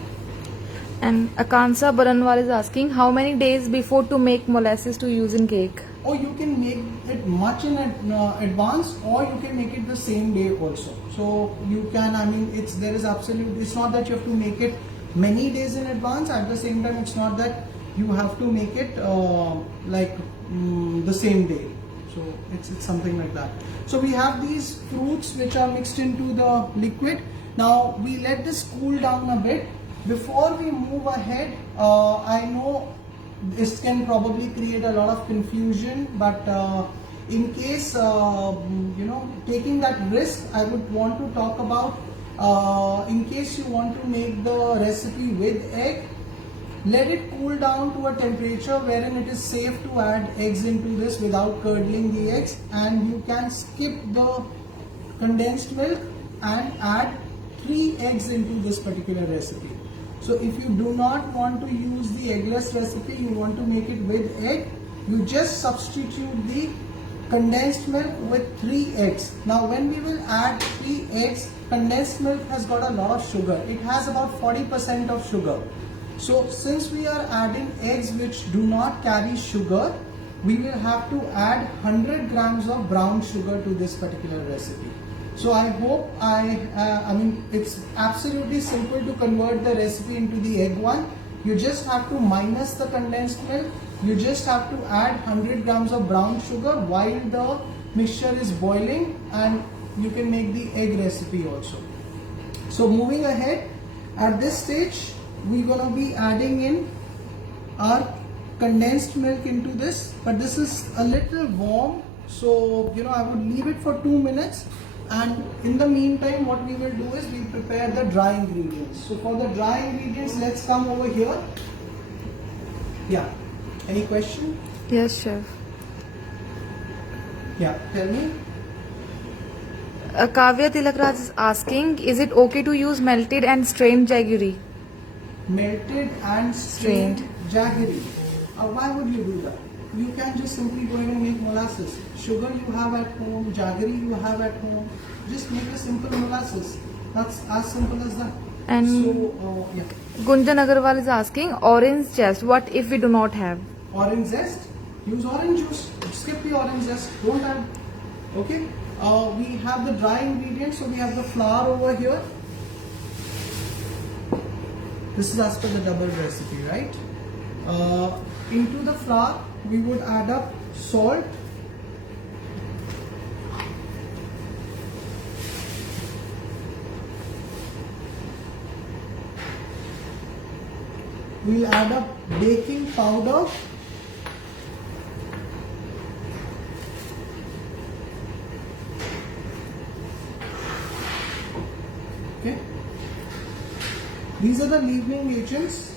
And Akansa Baranwal is asking, how many days before to make molasses to use in cake? Or you can make it much in advance, or you can make it the same day also. So you can, it's not that you have to make it many days in advance. At the same time, it's not that you have to make it the same day. So it's something like that. So we have these fruits which are mixed into the liquid. Now we let this cool down a bit. Before we move ahead, I know this can probably create a lot of confusion, but in case taking that risk, I would want to talk about in case you want to make the recipe with egg, let it cool down to a temperature wherein it is safe to add eggs into this without curdling the eggs, and you can skip the condensed milk and add 3 eggs into this particular recipe. So if you do not want to use the eggless recipe, you want to make it with egg, you just substitute the condensed milk with 3 eggs. Now when we will add 3 eggs, condensed milk has got a lot of sugar. It has about 40% of sugar. So since we are adding eggs which do not carry sugar, we will have to add 100 grams of brown sugar to this particular recipe. So I hope I mean it's absolutely simple to convert the recipe into the egg one. You just have to minus the condensed milk. You just have to add 100 grams of brown sugar while the mixture is boiling, and you can make the egg recipe also. So moving ahead, at this stage we're gonna be adding in our condensed milk into this, but this is a little warm, so I would leave it for 2 minutes, and in the meantime what we will do is we'll prepare the dry ingredients. So for the dry ingredients, let's come over here. Yeah, any question? Yes, chef. Yeah, tell me. Kavya Tilakraj is asking, is it okay to use melted and strained jaggery? Melted and strained jaggery. Why would you do that? You can just simply go ahead and make molasses. Sugar you have at home, jaggery you have at home. Just make a simple molasses. That's as simple as that. And so, yeah. Gunjan Agarwal is asking, orange zest, what if we do not have? Orange zest? Use orange juice. Skip the orange zest. Don't add. Okay? We have the dry ingredients. So we have the flour over here. This is as per the double recipe, right? Into the flour, we would add up salt, we'll add up baking powder, okay. These are the leavening agents.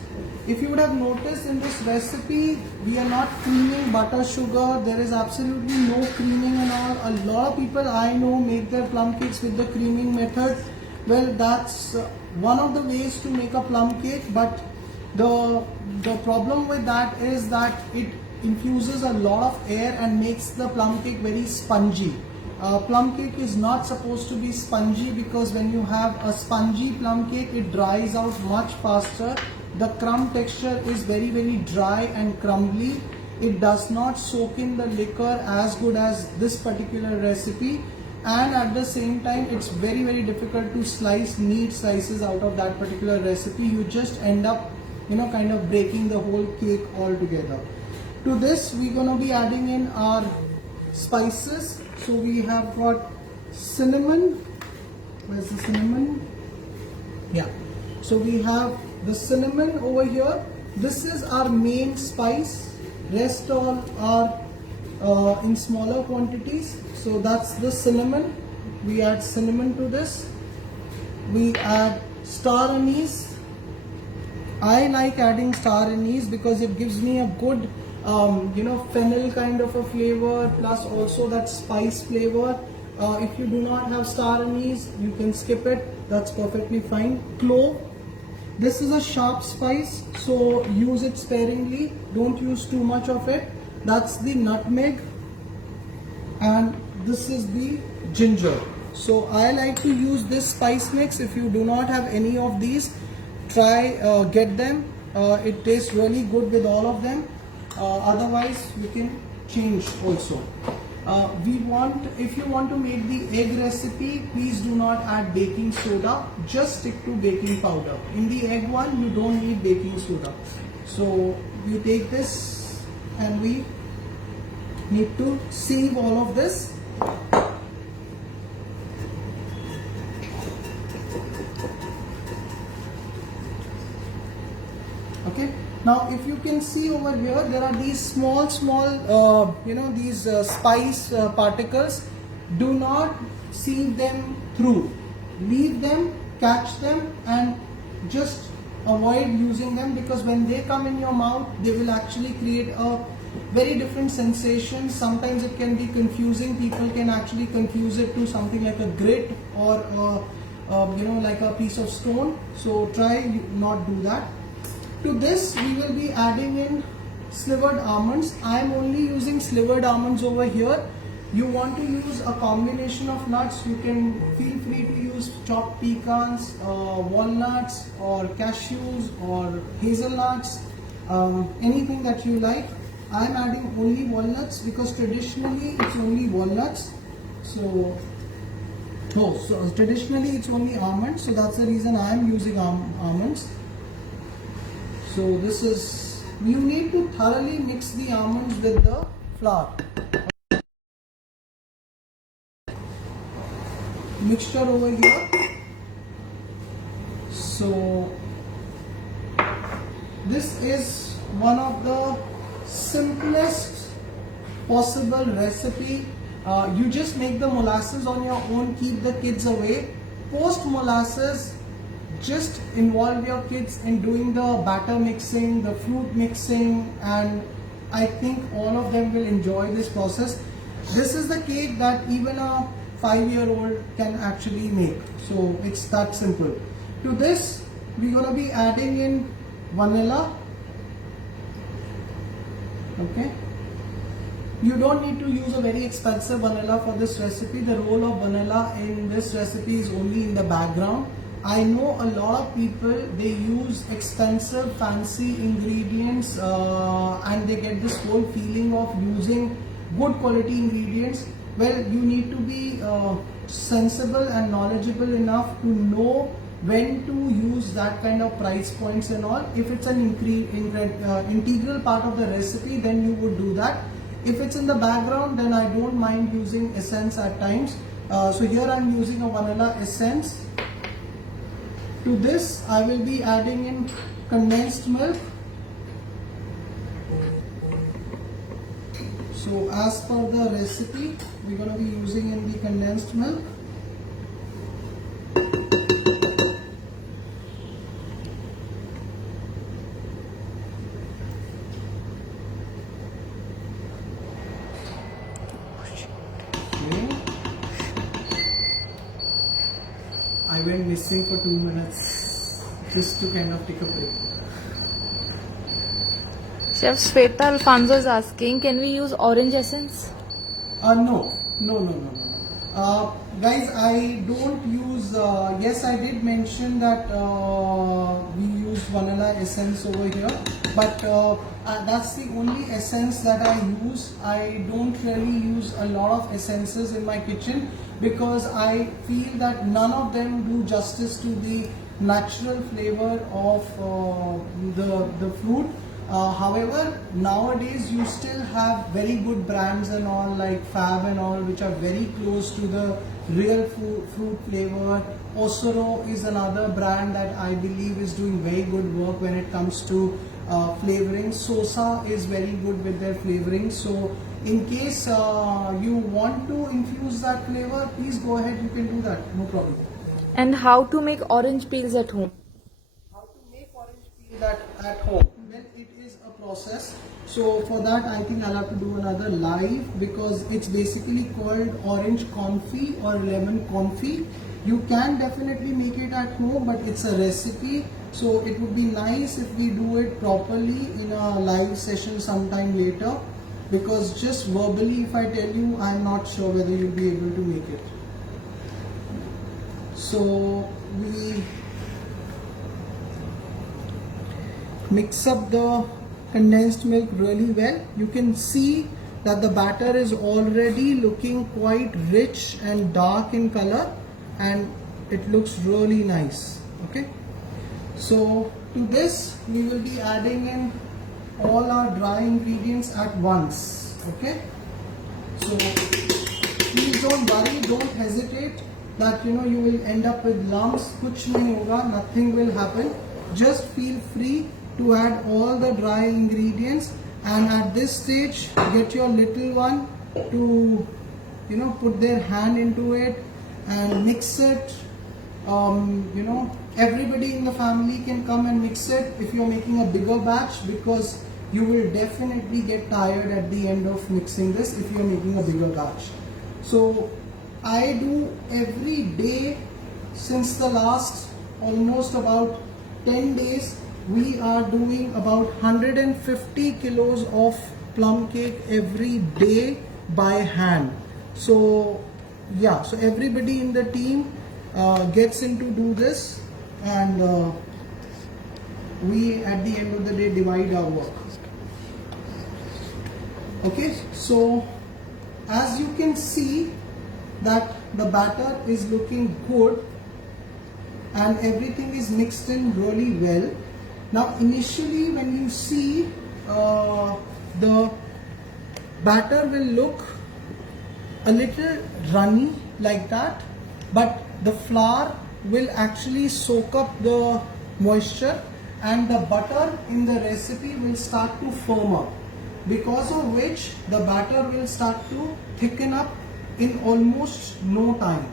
If you would have noticed in this recipe, we are not creaming butter sugar. There is absolutely no creaming and all. A lot of people I know make their plum cakes with the creaming method. Well, that's one of the ways to make a plum cake, but the problem with that is that it infuses a lot of air and makes the plum cake very spongy. Plum cake is not supposed to be spongy, because when you have a spongy plum cake, it dries out much faster. The crumb texture is very, very dry and crumbly. It does not soak in the liquor as good as this particular recipe, and at the same time it's very, very difficult to slice neat slices out of that particular recipe. You just end up kind of breaking the whole cake altogether. To this we're going to be adding in our spices. So we have got cinnamon. Where's the cinnamon? Yeah. So we have the cinnamon over here. This is our main spice. Rest all are in smaller quantities. So that's the cinnamon. We add cinnamon to this. We add star anise. I like adding star anise because it gives me a good fennel kind of a flavor, plus also that spice flavor. If you do not have star anise, you can skip it. That's perfectly fine. Clove. This is a sharp spice, so use it sparingly. Don't use too much of it. That's the nutmeg, and this is the ginger. So I like to use this spice mix. If you do not have any of these, try get them. It tastes really good with all of them. Otherwise you can change also. If you want to make the egg recipe, please do not add baking soda. Just stick to baking powder. In the egg one, you don't need baking soda. So we take this and we need to sieve all of this. Okay. Now, if you can see over here, there are these small, these spice particles. Do not sieve them through. Leave them, catch them, and just avoid using them, because when they come in your mouth, they will actually create a very different sensation. Sometimes it can be confusing. People can actually confuse it to something like a grit or like a piece of stone. So try not do that. To this we will be adding in slivered almonds. I am only using slivered almonds over here. You want to use a combination of nuts, you can feel free to use chopped pecans, walnuts or cashews or hazelnuts, anything that you like. I am adding only walnuts because traditionally it's only walnuts. So Oh, so traditionally it's only almonds, so that's the reason I am using almonds. So this is, you need to thoroughly mix the almonds with the flour. Mixture over here. So this is one of the simplest possible recipe. You just make the molasses on your own, keep the kids away. Post molasses, just involve your kids in doing the batter mixing, the fruit mixing, and I think all of them will enjoy this process. This is the cake that even a 5-year-old can actually make. So it's that simple. To this, we're going to be adding in vanilla. Okay. You don't need to use a very expensive vanilla for this recipe. The role of vanilla in this recipe is only in the background. I know a lot of people, they use expensive fancy ingredients and they get this whole feeling of using good quality ingredients. Well, you need to be sensible and knowledgeable enough to know when to use that kind of price points and all. If it's an integral part of the recipe, then you would do that. If it's in the background, then I don't mind using essence at times. So here I'm using a vanilla essence. To this, I will be adding in condensed milk. So as per the recipe, we're going to be using in the condensed milk. I went missing for 2 minutes just to kind of take a break. Chef Shweta Alfonso is asking, can we use orange essence? No. Guys, I don't use, yes, I did mention that we use vanilla essence over here, but that's the only essence that I use. I don't really use a lot of essences in my kitchen because I feel that none of them do justice to the natural flavor of the fruit. However, nowadays you still have very good brands and all like Fab and all, which are very close to the real fruit flavor. Osoro is another brand that I believe is doing very good work when it comes to flavoring. Sosa is very good with their flavoring. So in case you want to infuse that flavor, please go ahead, you can do that, no problem. And how to make orange peels at home? How to make orange peel that at home? Well, it is a process. So for that, I think I'll have to do another live because it's basically called orange confit or lemon confit. You can definitely make it at home, but it's a recipe. So it would be nice if we do it properly in a live session sometime later, because just verbally if I tell you, I'm not sure whether you'll be able to make it. So we mix up the condensed milk really well. You can see that the batter is already looking quite rich and dark in color, and it looks really nice. Okay, so to this we will be adding in all our dry ingredients at once. Okay, so please don't worry, don't hesitate that you will end up with lumps. Kuch nahi hoga, nothing will happen. Just feel free to add all the dry ingredients, and at this stage get your little one to put their hand into it and mix it. Everybody in the family can come and mix it if you're making a bigger batch, because you will definitely get tired at the end of mixing this if you're making a bigger batch. So I do every day since the last almost about 10 days. We are doing about 150 kilos of plum cake every day by hand. So yeah, so everybody in the team gets in to do this, and we at the end of the day divide our work. Okay, so as you can see, that the batter is looking good and everything is mixed in really well. Now initially when you see the batter will look a little runny like that, but the flour will actually soak up the moisture and the butter in the recipe will start to firm up, because of which the batter will start to thicken up in almost no time.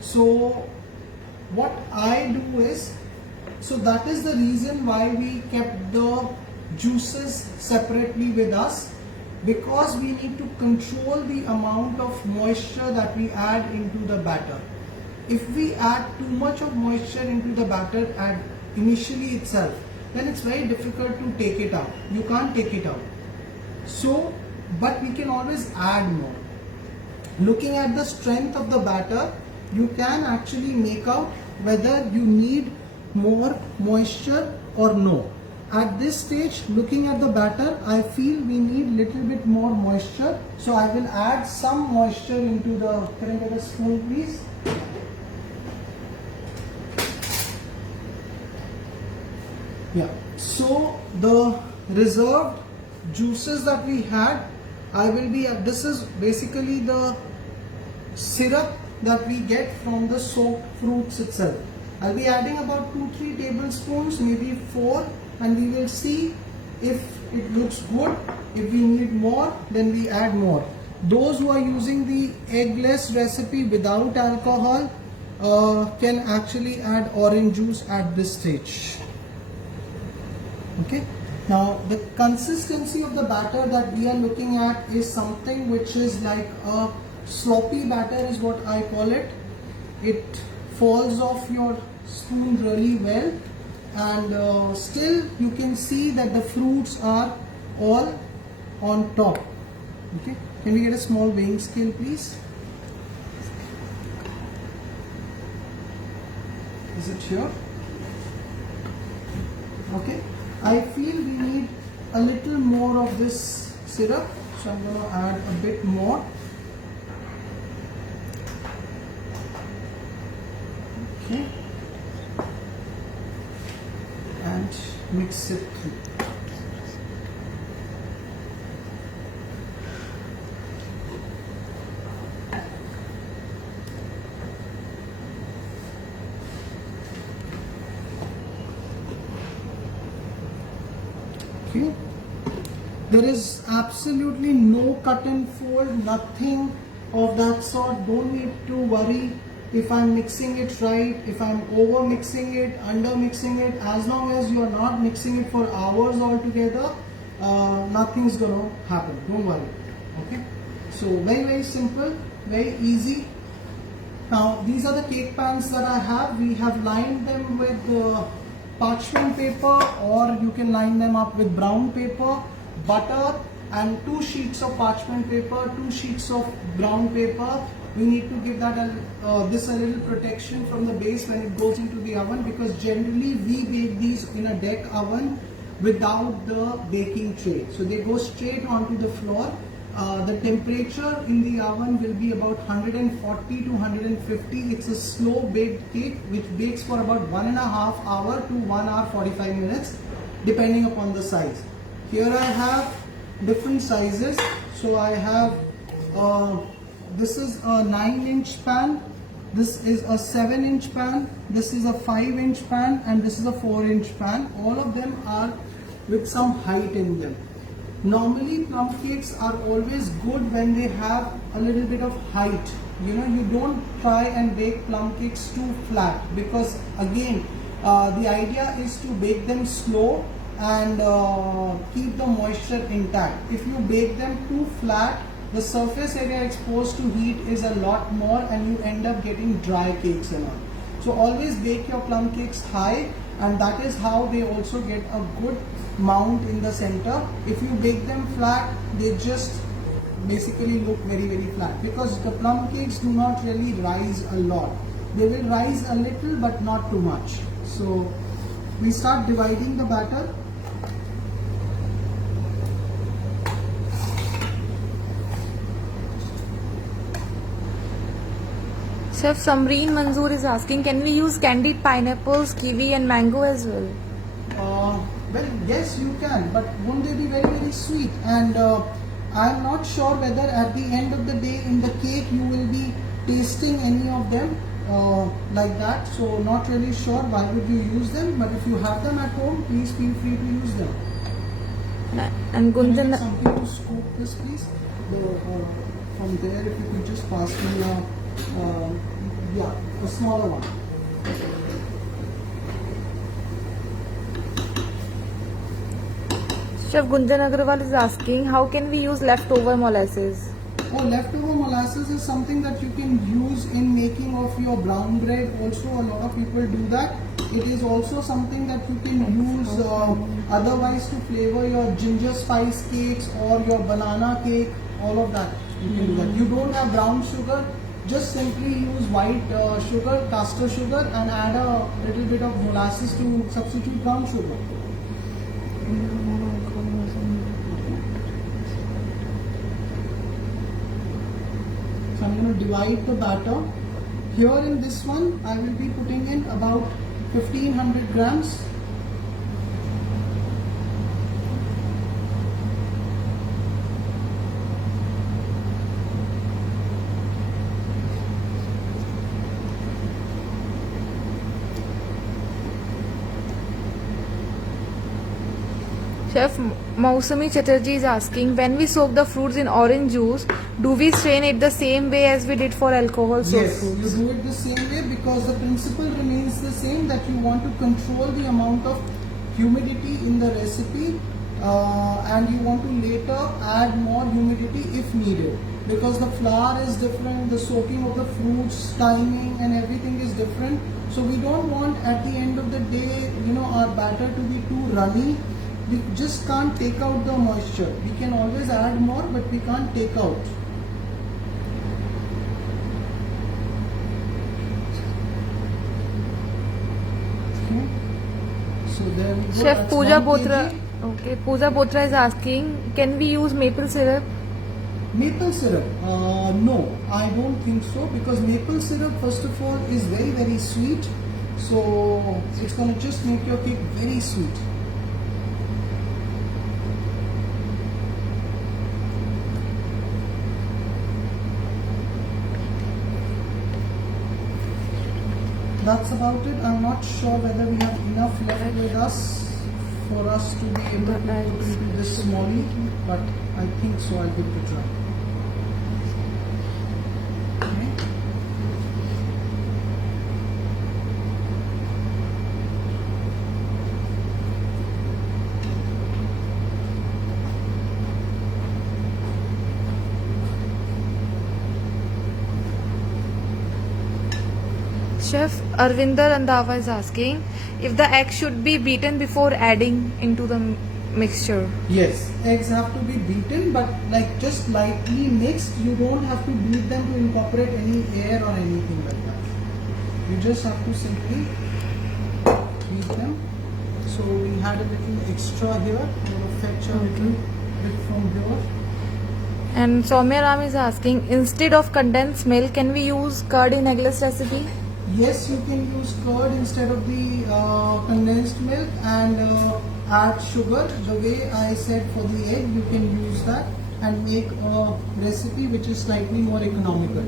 So what I do is, so that is the reason why we kept the juices separately with us, because we need to control the amount of moisture that we add into the batter. If we add too much of moisture into the batter at initially itself, then it's very difficult to take it out. You can't take it out. So, but we can always add more. Looking at the strength of the batter, you can actually make out whether you need more moisture or no. At this stage, looking at the batter, I feel we need little bit more moisture. So I will add some moisture into the, can I get a spoon please? Yeah, so the reserved juices that we had, I will be, this is basically the syrup that we get from the soaked fruits itself. I'll be adding about 2-3 tablespoons, maybe 4, and we will see if it looks good. If we need more, then we add more. Those who are using the eggless recipe without alcohol can actually add orange juice at this stage. Okay. Now the consistency of the batter that we are looking at is something which is like a sloppy batter is what I call it. It falls off your spoon really well, and still you can see that the fruits are all on top. Okay, can we get a small weighing scale please? Is it here? Okay, I feel we need a little more of this syrup, so I'm going to add a bit more. Okay, and mix it through. Okay. There is absolutely no cut and fold, nothing of that sort. Don't need to worry if I'm mixing it right, if I'm over mixing it, under mixing it. As long as you're not mixing it for hours altogether, nothing's gonna happen. Don't worry. Okay. So very simple, very easy. Now these are the cake pans that I have. We have lined them with parchment paper, or you can line them up with brown paper, butter, and 2 sheets of parchment paper, 2 sheets of brown paper. We need to give that this a little protection from the base when it goes into the oven, because generally we bake these in a deck oven without the baking tray. So they go straight onto the floor. The temperature in the oven will be about 140 to 150. It's a slow baked cake which bakes for about 1.5 hour to 1 hour 45 minutes depending upon the size. Here I have different sizes. So I have this is a 9-inch pan, this is a 7-inch pan, this is a 5-inch pan, and this is a 4-inch pan. All of them are with some height in them. Normally plum cakes are always good when they have a little bit of height. You know, you don't try and bake plum cakes too flat, because again the idea is to bake them slow and keep the moisture intact. If you bake them too flat, the surface area exposed to heat is a lot more and you end up getting dry cakes and all. So always bake your plum cakes high, and that is how they also get a good mount in the center. If you bake them flat, they just basically look very flat, because the plum cakes do not really rise a lot. They will rise a little but not too much. So we start dividing the batter. Chef Samreen Manzoor is asking, can we use candied pineapples, kiwi and mango as well? Well, yes, you can, but won't they be very, very sweet? And I'm not sure whether at the end of the day in the cake you will be tasting any of them like that. So not really sure why would you use them, but if you have them at home, please feel free to use them. And Can I Gunjan, get something to scoop this, please? From there, if you could just pass me a smaller one. Chef Gunjan Agarwal is asking, how can we use leftover molasses? Oh, leftover molasses is something that you can use in making of your brown bread. Also, a lot of people do that. It is also something that you can use otherwise to flavor your ginger spice cakes or your banana cake. All of that you can do that. You don't have brown sugar, just simply use white sugar, caster sugar, and add a little bit of molasses to substitute brown sugar. So I'm going to divide the batter. Here in this one, I will be putting in about 1500 grams. Chef Mausami Chatterjee is asking, when we soak the fruits in orange juice, do we strain it the same way as we did for alcohol soaked Yes, fruits? you do it the same way because the principle remains the same, that you want to control the amount of humidity in the recipe and you want to later add more humidity if needed, because the flour is different, the soaking of the fruits, timing and everything is different. So we don't want at the end of the day, our batter to be too runny. We just can't take out the moisture. We can always add more, but we can't take out. Okay. So there we go. Chef That's Pooja 1 Botra, kg. okay, Pooja Botra is asking, can we use maple syrup? Maple syrup? No, I don't think so, because maple syrup, first of all, is very, very sweet. So it's going to just make your cake very sweet. That's about it. I'm not sure whether we have enough left with us for us to be able to put into this smally, but I think so. I'll give it a try. Okay. Chef Arvinder Randhawa is asking if the egg should be beaten before adding into the mixture. Yes, eggs have to be beaten, but just lightly mixed. You don't have to beat them to incorporate any air or anything like that. You just have to simply beat them. So we had a little extra here. I'm going to fetch a little bit from here. And Soumya Ram is asking, instead of condensed milk, can we use curd in eggless recipe? Yes, you can use curd instead of the condensed milk and add sugar. The way I said for the egg, you can use that and make a recipe which is slightly more economical.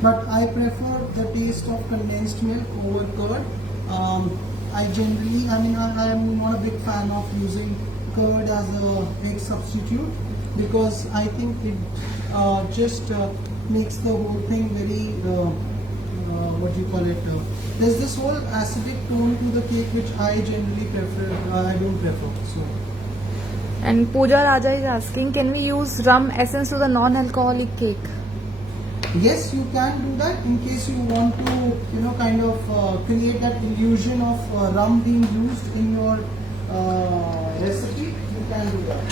But I prefer the taste of condensed milk over curd. I am not a big fan of using curd as a egg substitute, because I think it just makes the whole thing very, there's this whole acidic tone to the cake which I generally I don't prefer. So. And Pooja Raja is asking, can we use rum essence to the non-alcoholic cake? Yes, you can do that in case you want to, create that illusion of rum being used in your recipe. You can do that.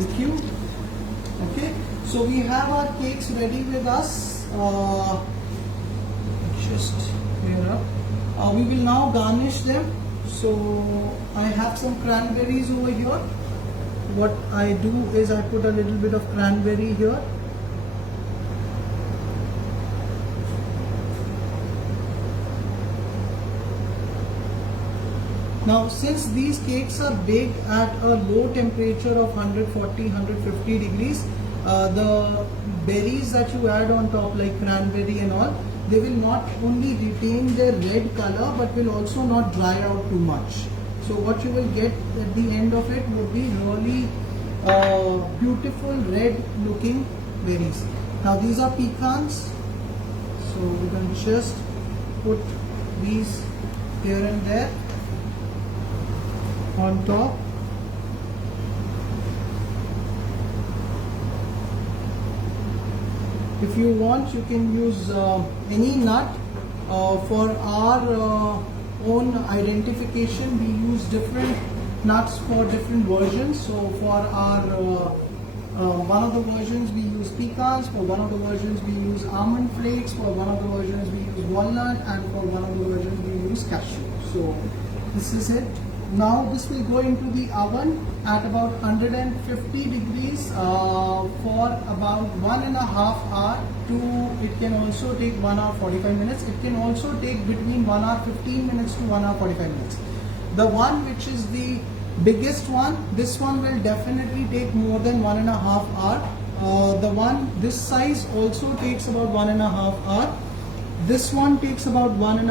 Thank you. Okay, so we have our cakes ready with us. just clear up. We will now garnish them. So I have some cranberries over here. What I do is I put a little bit of cranberry here. Now since these cakes are baked at a low temperature of 140-150 degrees, the berries that you add on top like cranberry and all, they will not only retain their red color but will also not dry out too much. So what you will get at the end of it would be really beautiful red looking berries. Now these are pecans, so we're going to just put these here and there on top. If you want, you can use any nut. For our own identification, we use different nuts for different versions. So for our one of the versions we use pecans, for one of the versions we use almond flakes, for one of the versions we use walnut, and for one of the versions we use cashew. So this is it. Now this will go into the oven at about 150 degrees for about 1.5 hours to, it can also take 1 hour 45 minutes. It can also take between 1 hour 15 minutes to 1 hour 45 minutes. The one which is the biggest one, this one will definitely take more than 1.5 hours. The one this size also takes about 1.5 hours. This one takes about 1.5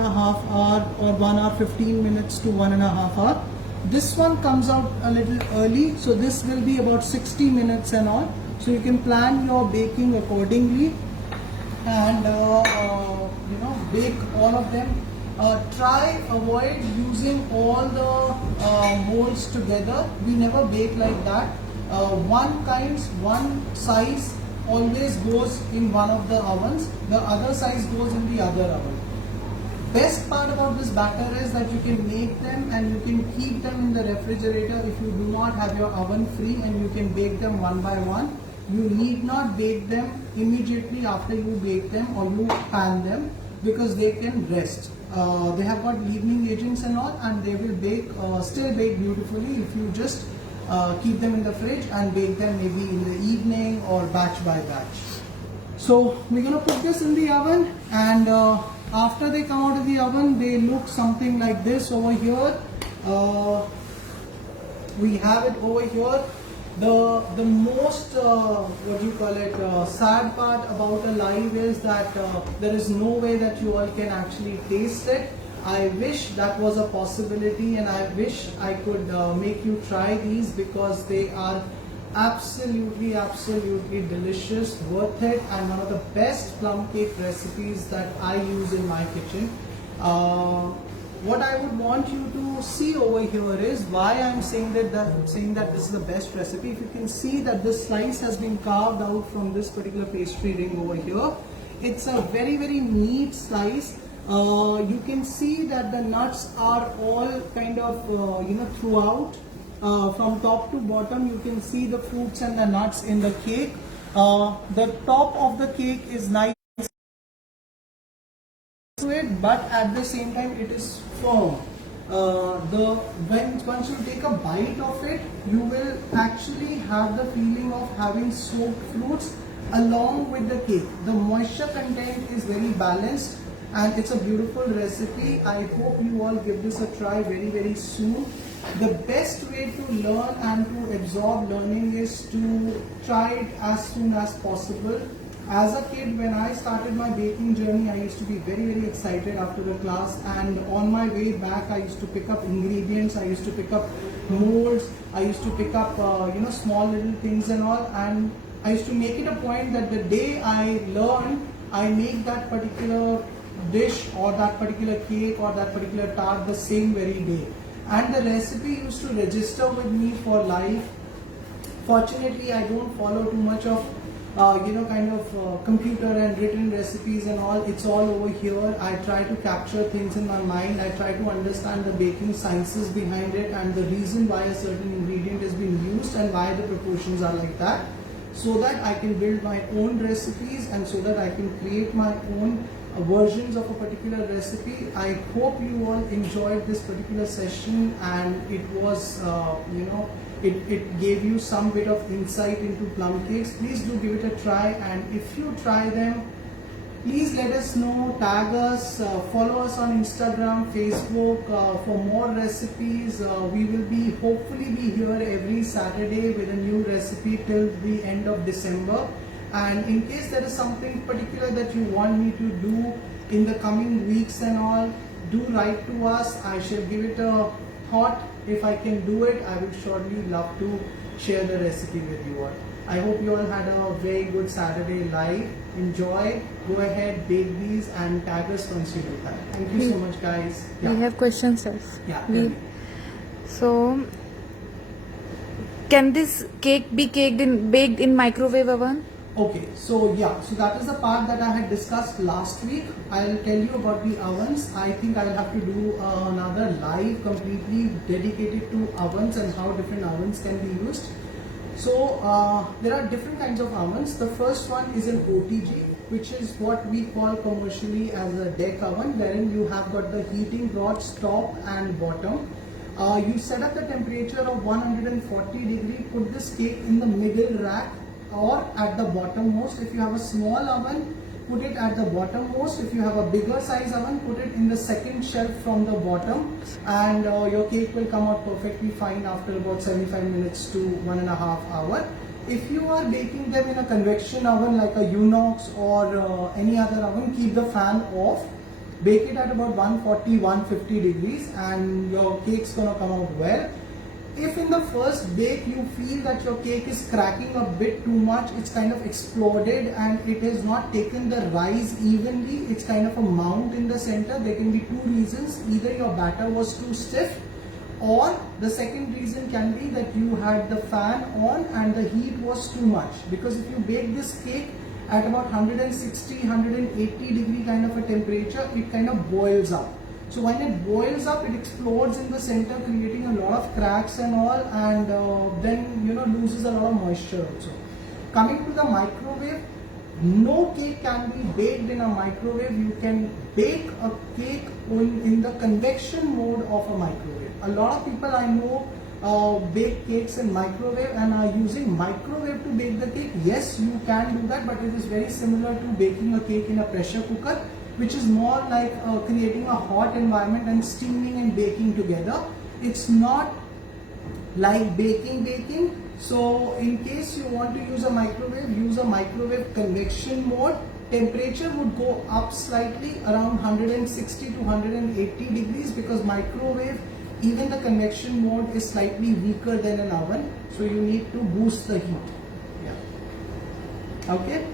hours or 1 hour 15 minutes to 1.5 hours. This one comes out a little early, so this will be about 60 minutes and all. So you can plan your baking accordingly and bake all of them. Try avoid using all the molds together. We never bake like that. One size always goes in one of the ovens, the other size goes in the other oven. Best part about this batter is that you can make them and you can keep them in the refrigerator if you do not have your oven free, and you can bake them one by one. You need not bake them immediately after you bake them or you pan them, because they can rest. They have got leavening agents and all, and they will bake still bake beautifully if you just keep them in the fridge and bake them maybe in the evening or batch by batch. So we're gonna put this in the oven, and after they come out of the oven, they look something like this over here. We have it over here. The most sad part about a live is that there is no way that you all can actually taste it. I wish that was a possibility, and I wish I could make you try these, because they are absolutely delicious, worth it, and one of the best plum cake recipes that I use in my kitchen. What I would want you to see over here is why I'm saying that this is the best recipe. If you can see that this slice has been carved out from this particular pastry ring over here. It's a very neat slice. You can see that the nuts are all kind of throughout. From top to bottom, you can see the fruits and the nuts in the cake. The top of the cake is nice to it, but at the same time it is firm. Once you take a bite of it, you will actually have the feeling of having soaked fruits along with the cake. The moisture content is very balanced, and it's a beautiful recipe. I hope you all give this a try very soon. The best way to learn and to absorb learning is to try it as soon as possible. As a kid, when I started my baking journey, I used to be very excited after the class, and on my way back I used to pick up ingredients, I used to pick up molds, I used to pick up small little things and all, and I used to make it a point that the day I learn, I make that particular dish or that particular cake or that particular tart the same very day. And the recipe used to register with me for life. Fortunately, I don't follow too much of computer and written recipes and all. It's all over here. I try to capture things in my mind. I try to understand the baking sciences behind it and the reason why a certain ingredient is being used and why the proportions are like that, so that I can build my own recipes and so that I can create my own versions of a particular recipe. I hope you all enjoyed this particular session, and it was it gave you some bit of insight into plum cakes. Please do give it a try, and if you try them, please let us know, tag us, follow us on Instagram, Facebook for more recipes. We will be hopefully be here every Saturday with a new recipe till the end of December. And in case there is something particular that you want me to do in the coming weeks and all, do write to us. I shall give it a thought. If I can do it, I would surely love to share the recipe with you all. I hope you all had a very good Saturday live. Enjoy, go ahead, bake these and tag us once you do that. Thank you so much, guys. We have questions, Chef. Yeah. So, can this cake be baked in microwave oven? Okay, so yeah, so that is the part that I had discussed last week. I'll tell you about the ovens. I think I'll have to do another live completely dedicated to ovens and how different ovens can be used. So there are different kinds of ovens. The first one is an OTG, which is what we call commercially as a deck oven, wherein you have got the heating rods top and bottom. You set up the temperature of 140 degree, put this cake in the middle rack or at the bottommost. If you have a small oven, put it at the bottommost. If you have a bigger size oven, put it in the second shelf from the bottom, and your cake will come out perfectly fine after about 75 minutes to 1.5 hours. If you are baking them in a convection oven like a Unox or any other oven, keep the fan off. Bake it at about 140-150 degrees and your cake's gonna come out well. If in the first bake you feel that your cake is cracking a bit too much, it's kind of exploded and it has not taken the rise evenly, it's kind of a mount in the center, there can be two reasons. Either your batter was too stiff, or the second reason can be that you had the fan on and the heat was too much. Because if you bake this cake at about 160-180 degree kind of a temperature, it kind of boils up. So when it boils up, it explodes in the center, creating a lot of cracks and all, and then loses a lot of moisture also. Coming to the microwave, no cake can be baked in a microwave. You can bake a cake in the convection mode of a microwave. A lot of people I know bake cakes in microwave and are using microwave to bake the cake. Yes, you can do that, but it is very similar to baking a cake in a pressure cooker, which is more like creating a hot environment and steaming and baking together. It's not like baking. So in case you want to use a microwave convection mode. Temperature would go up slightly around 160 to 180 degrees because microwave, even the convection mode, is slightly weaker than an oven. So you need to boost the heat. Yeah. Okay.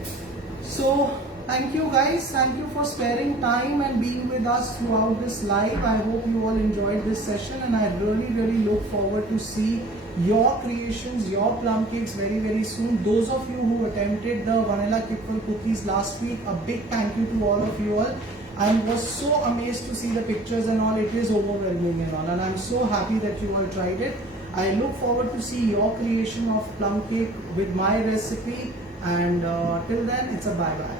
So thank you guys. Thank you for sparing time and being with us throughout this live. I hope you all enjoyed this session, and I really look forward to see your creations, your plum cakes very soon. Those of you who attempted the vanilla kipful cookies last week, a big thank you to all of you all. I was so amazed to see the pictures and all. It is overwhelming and all, and I'm so happy that you all tried it. I look forward to see your creation of plum cake with my recipe, and till then, it's a bye-bye.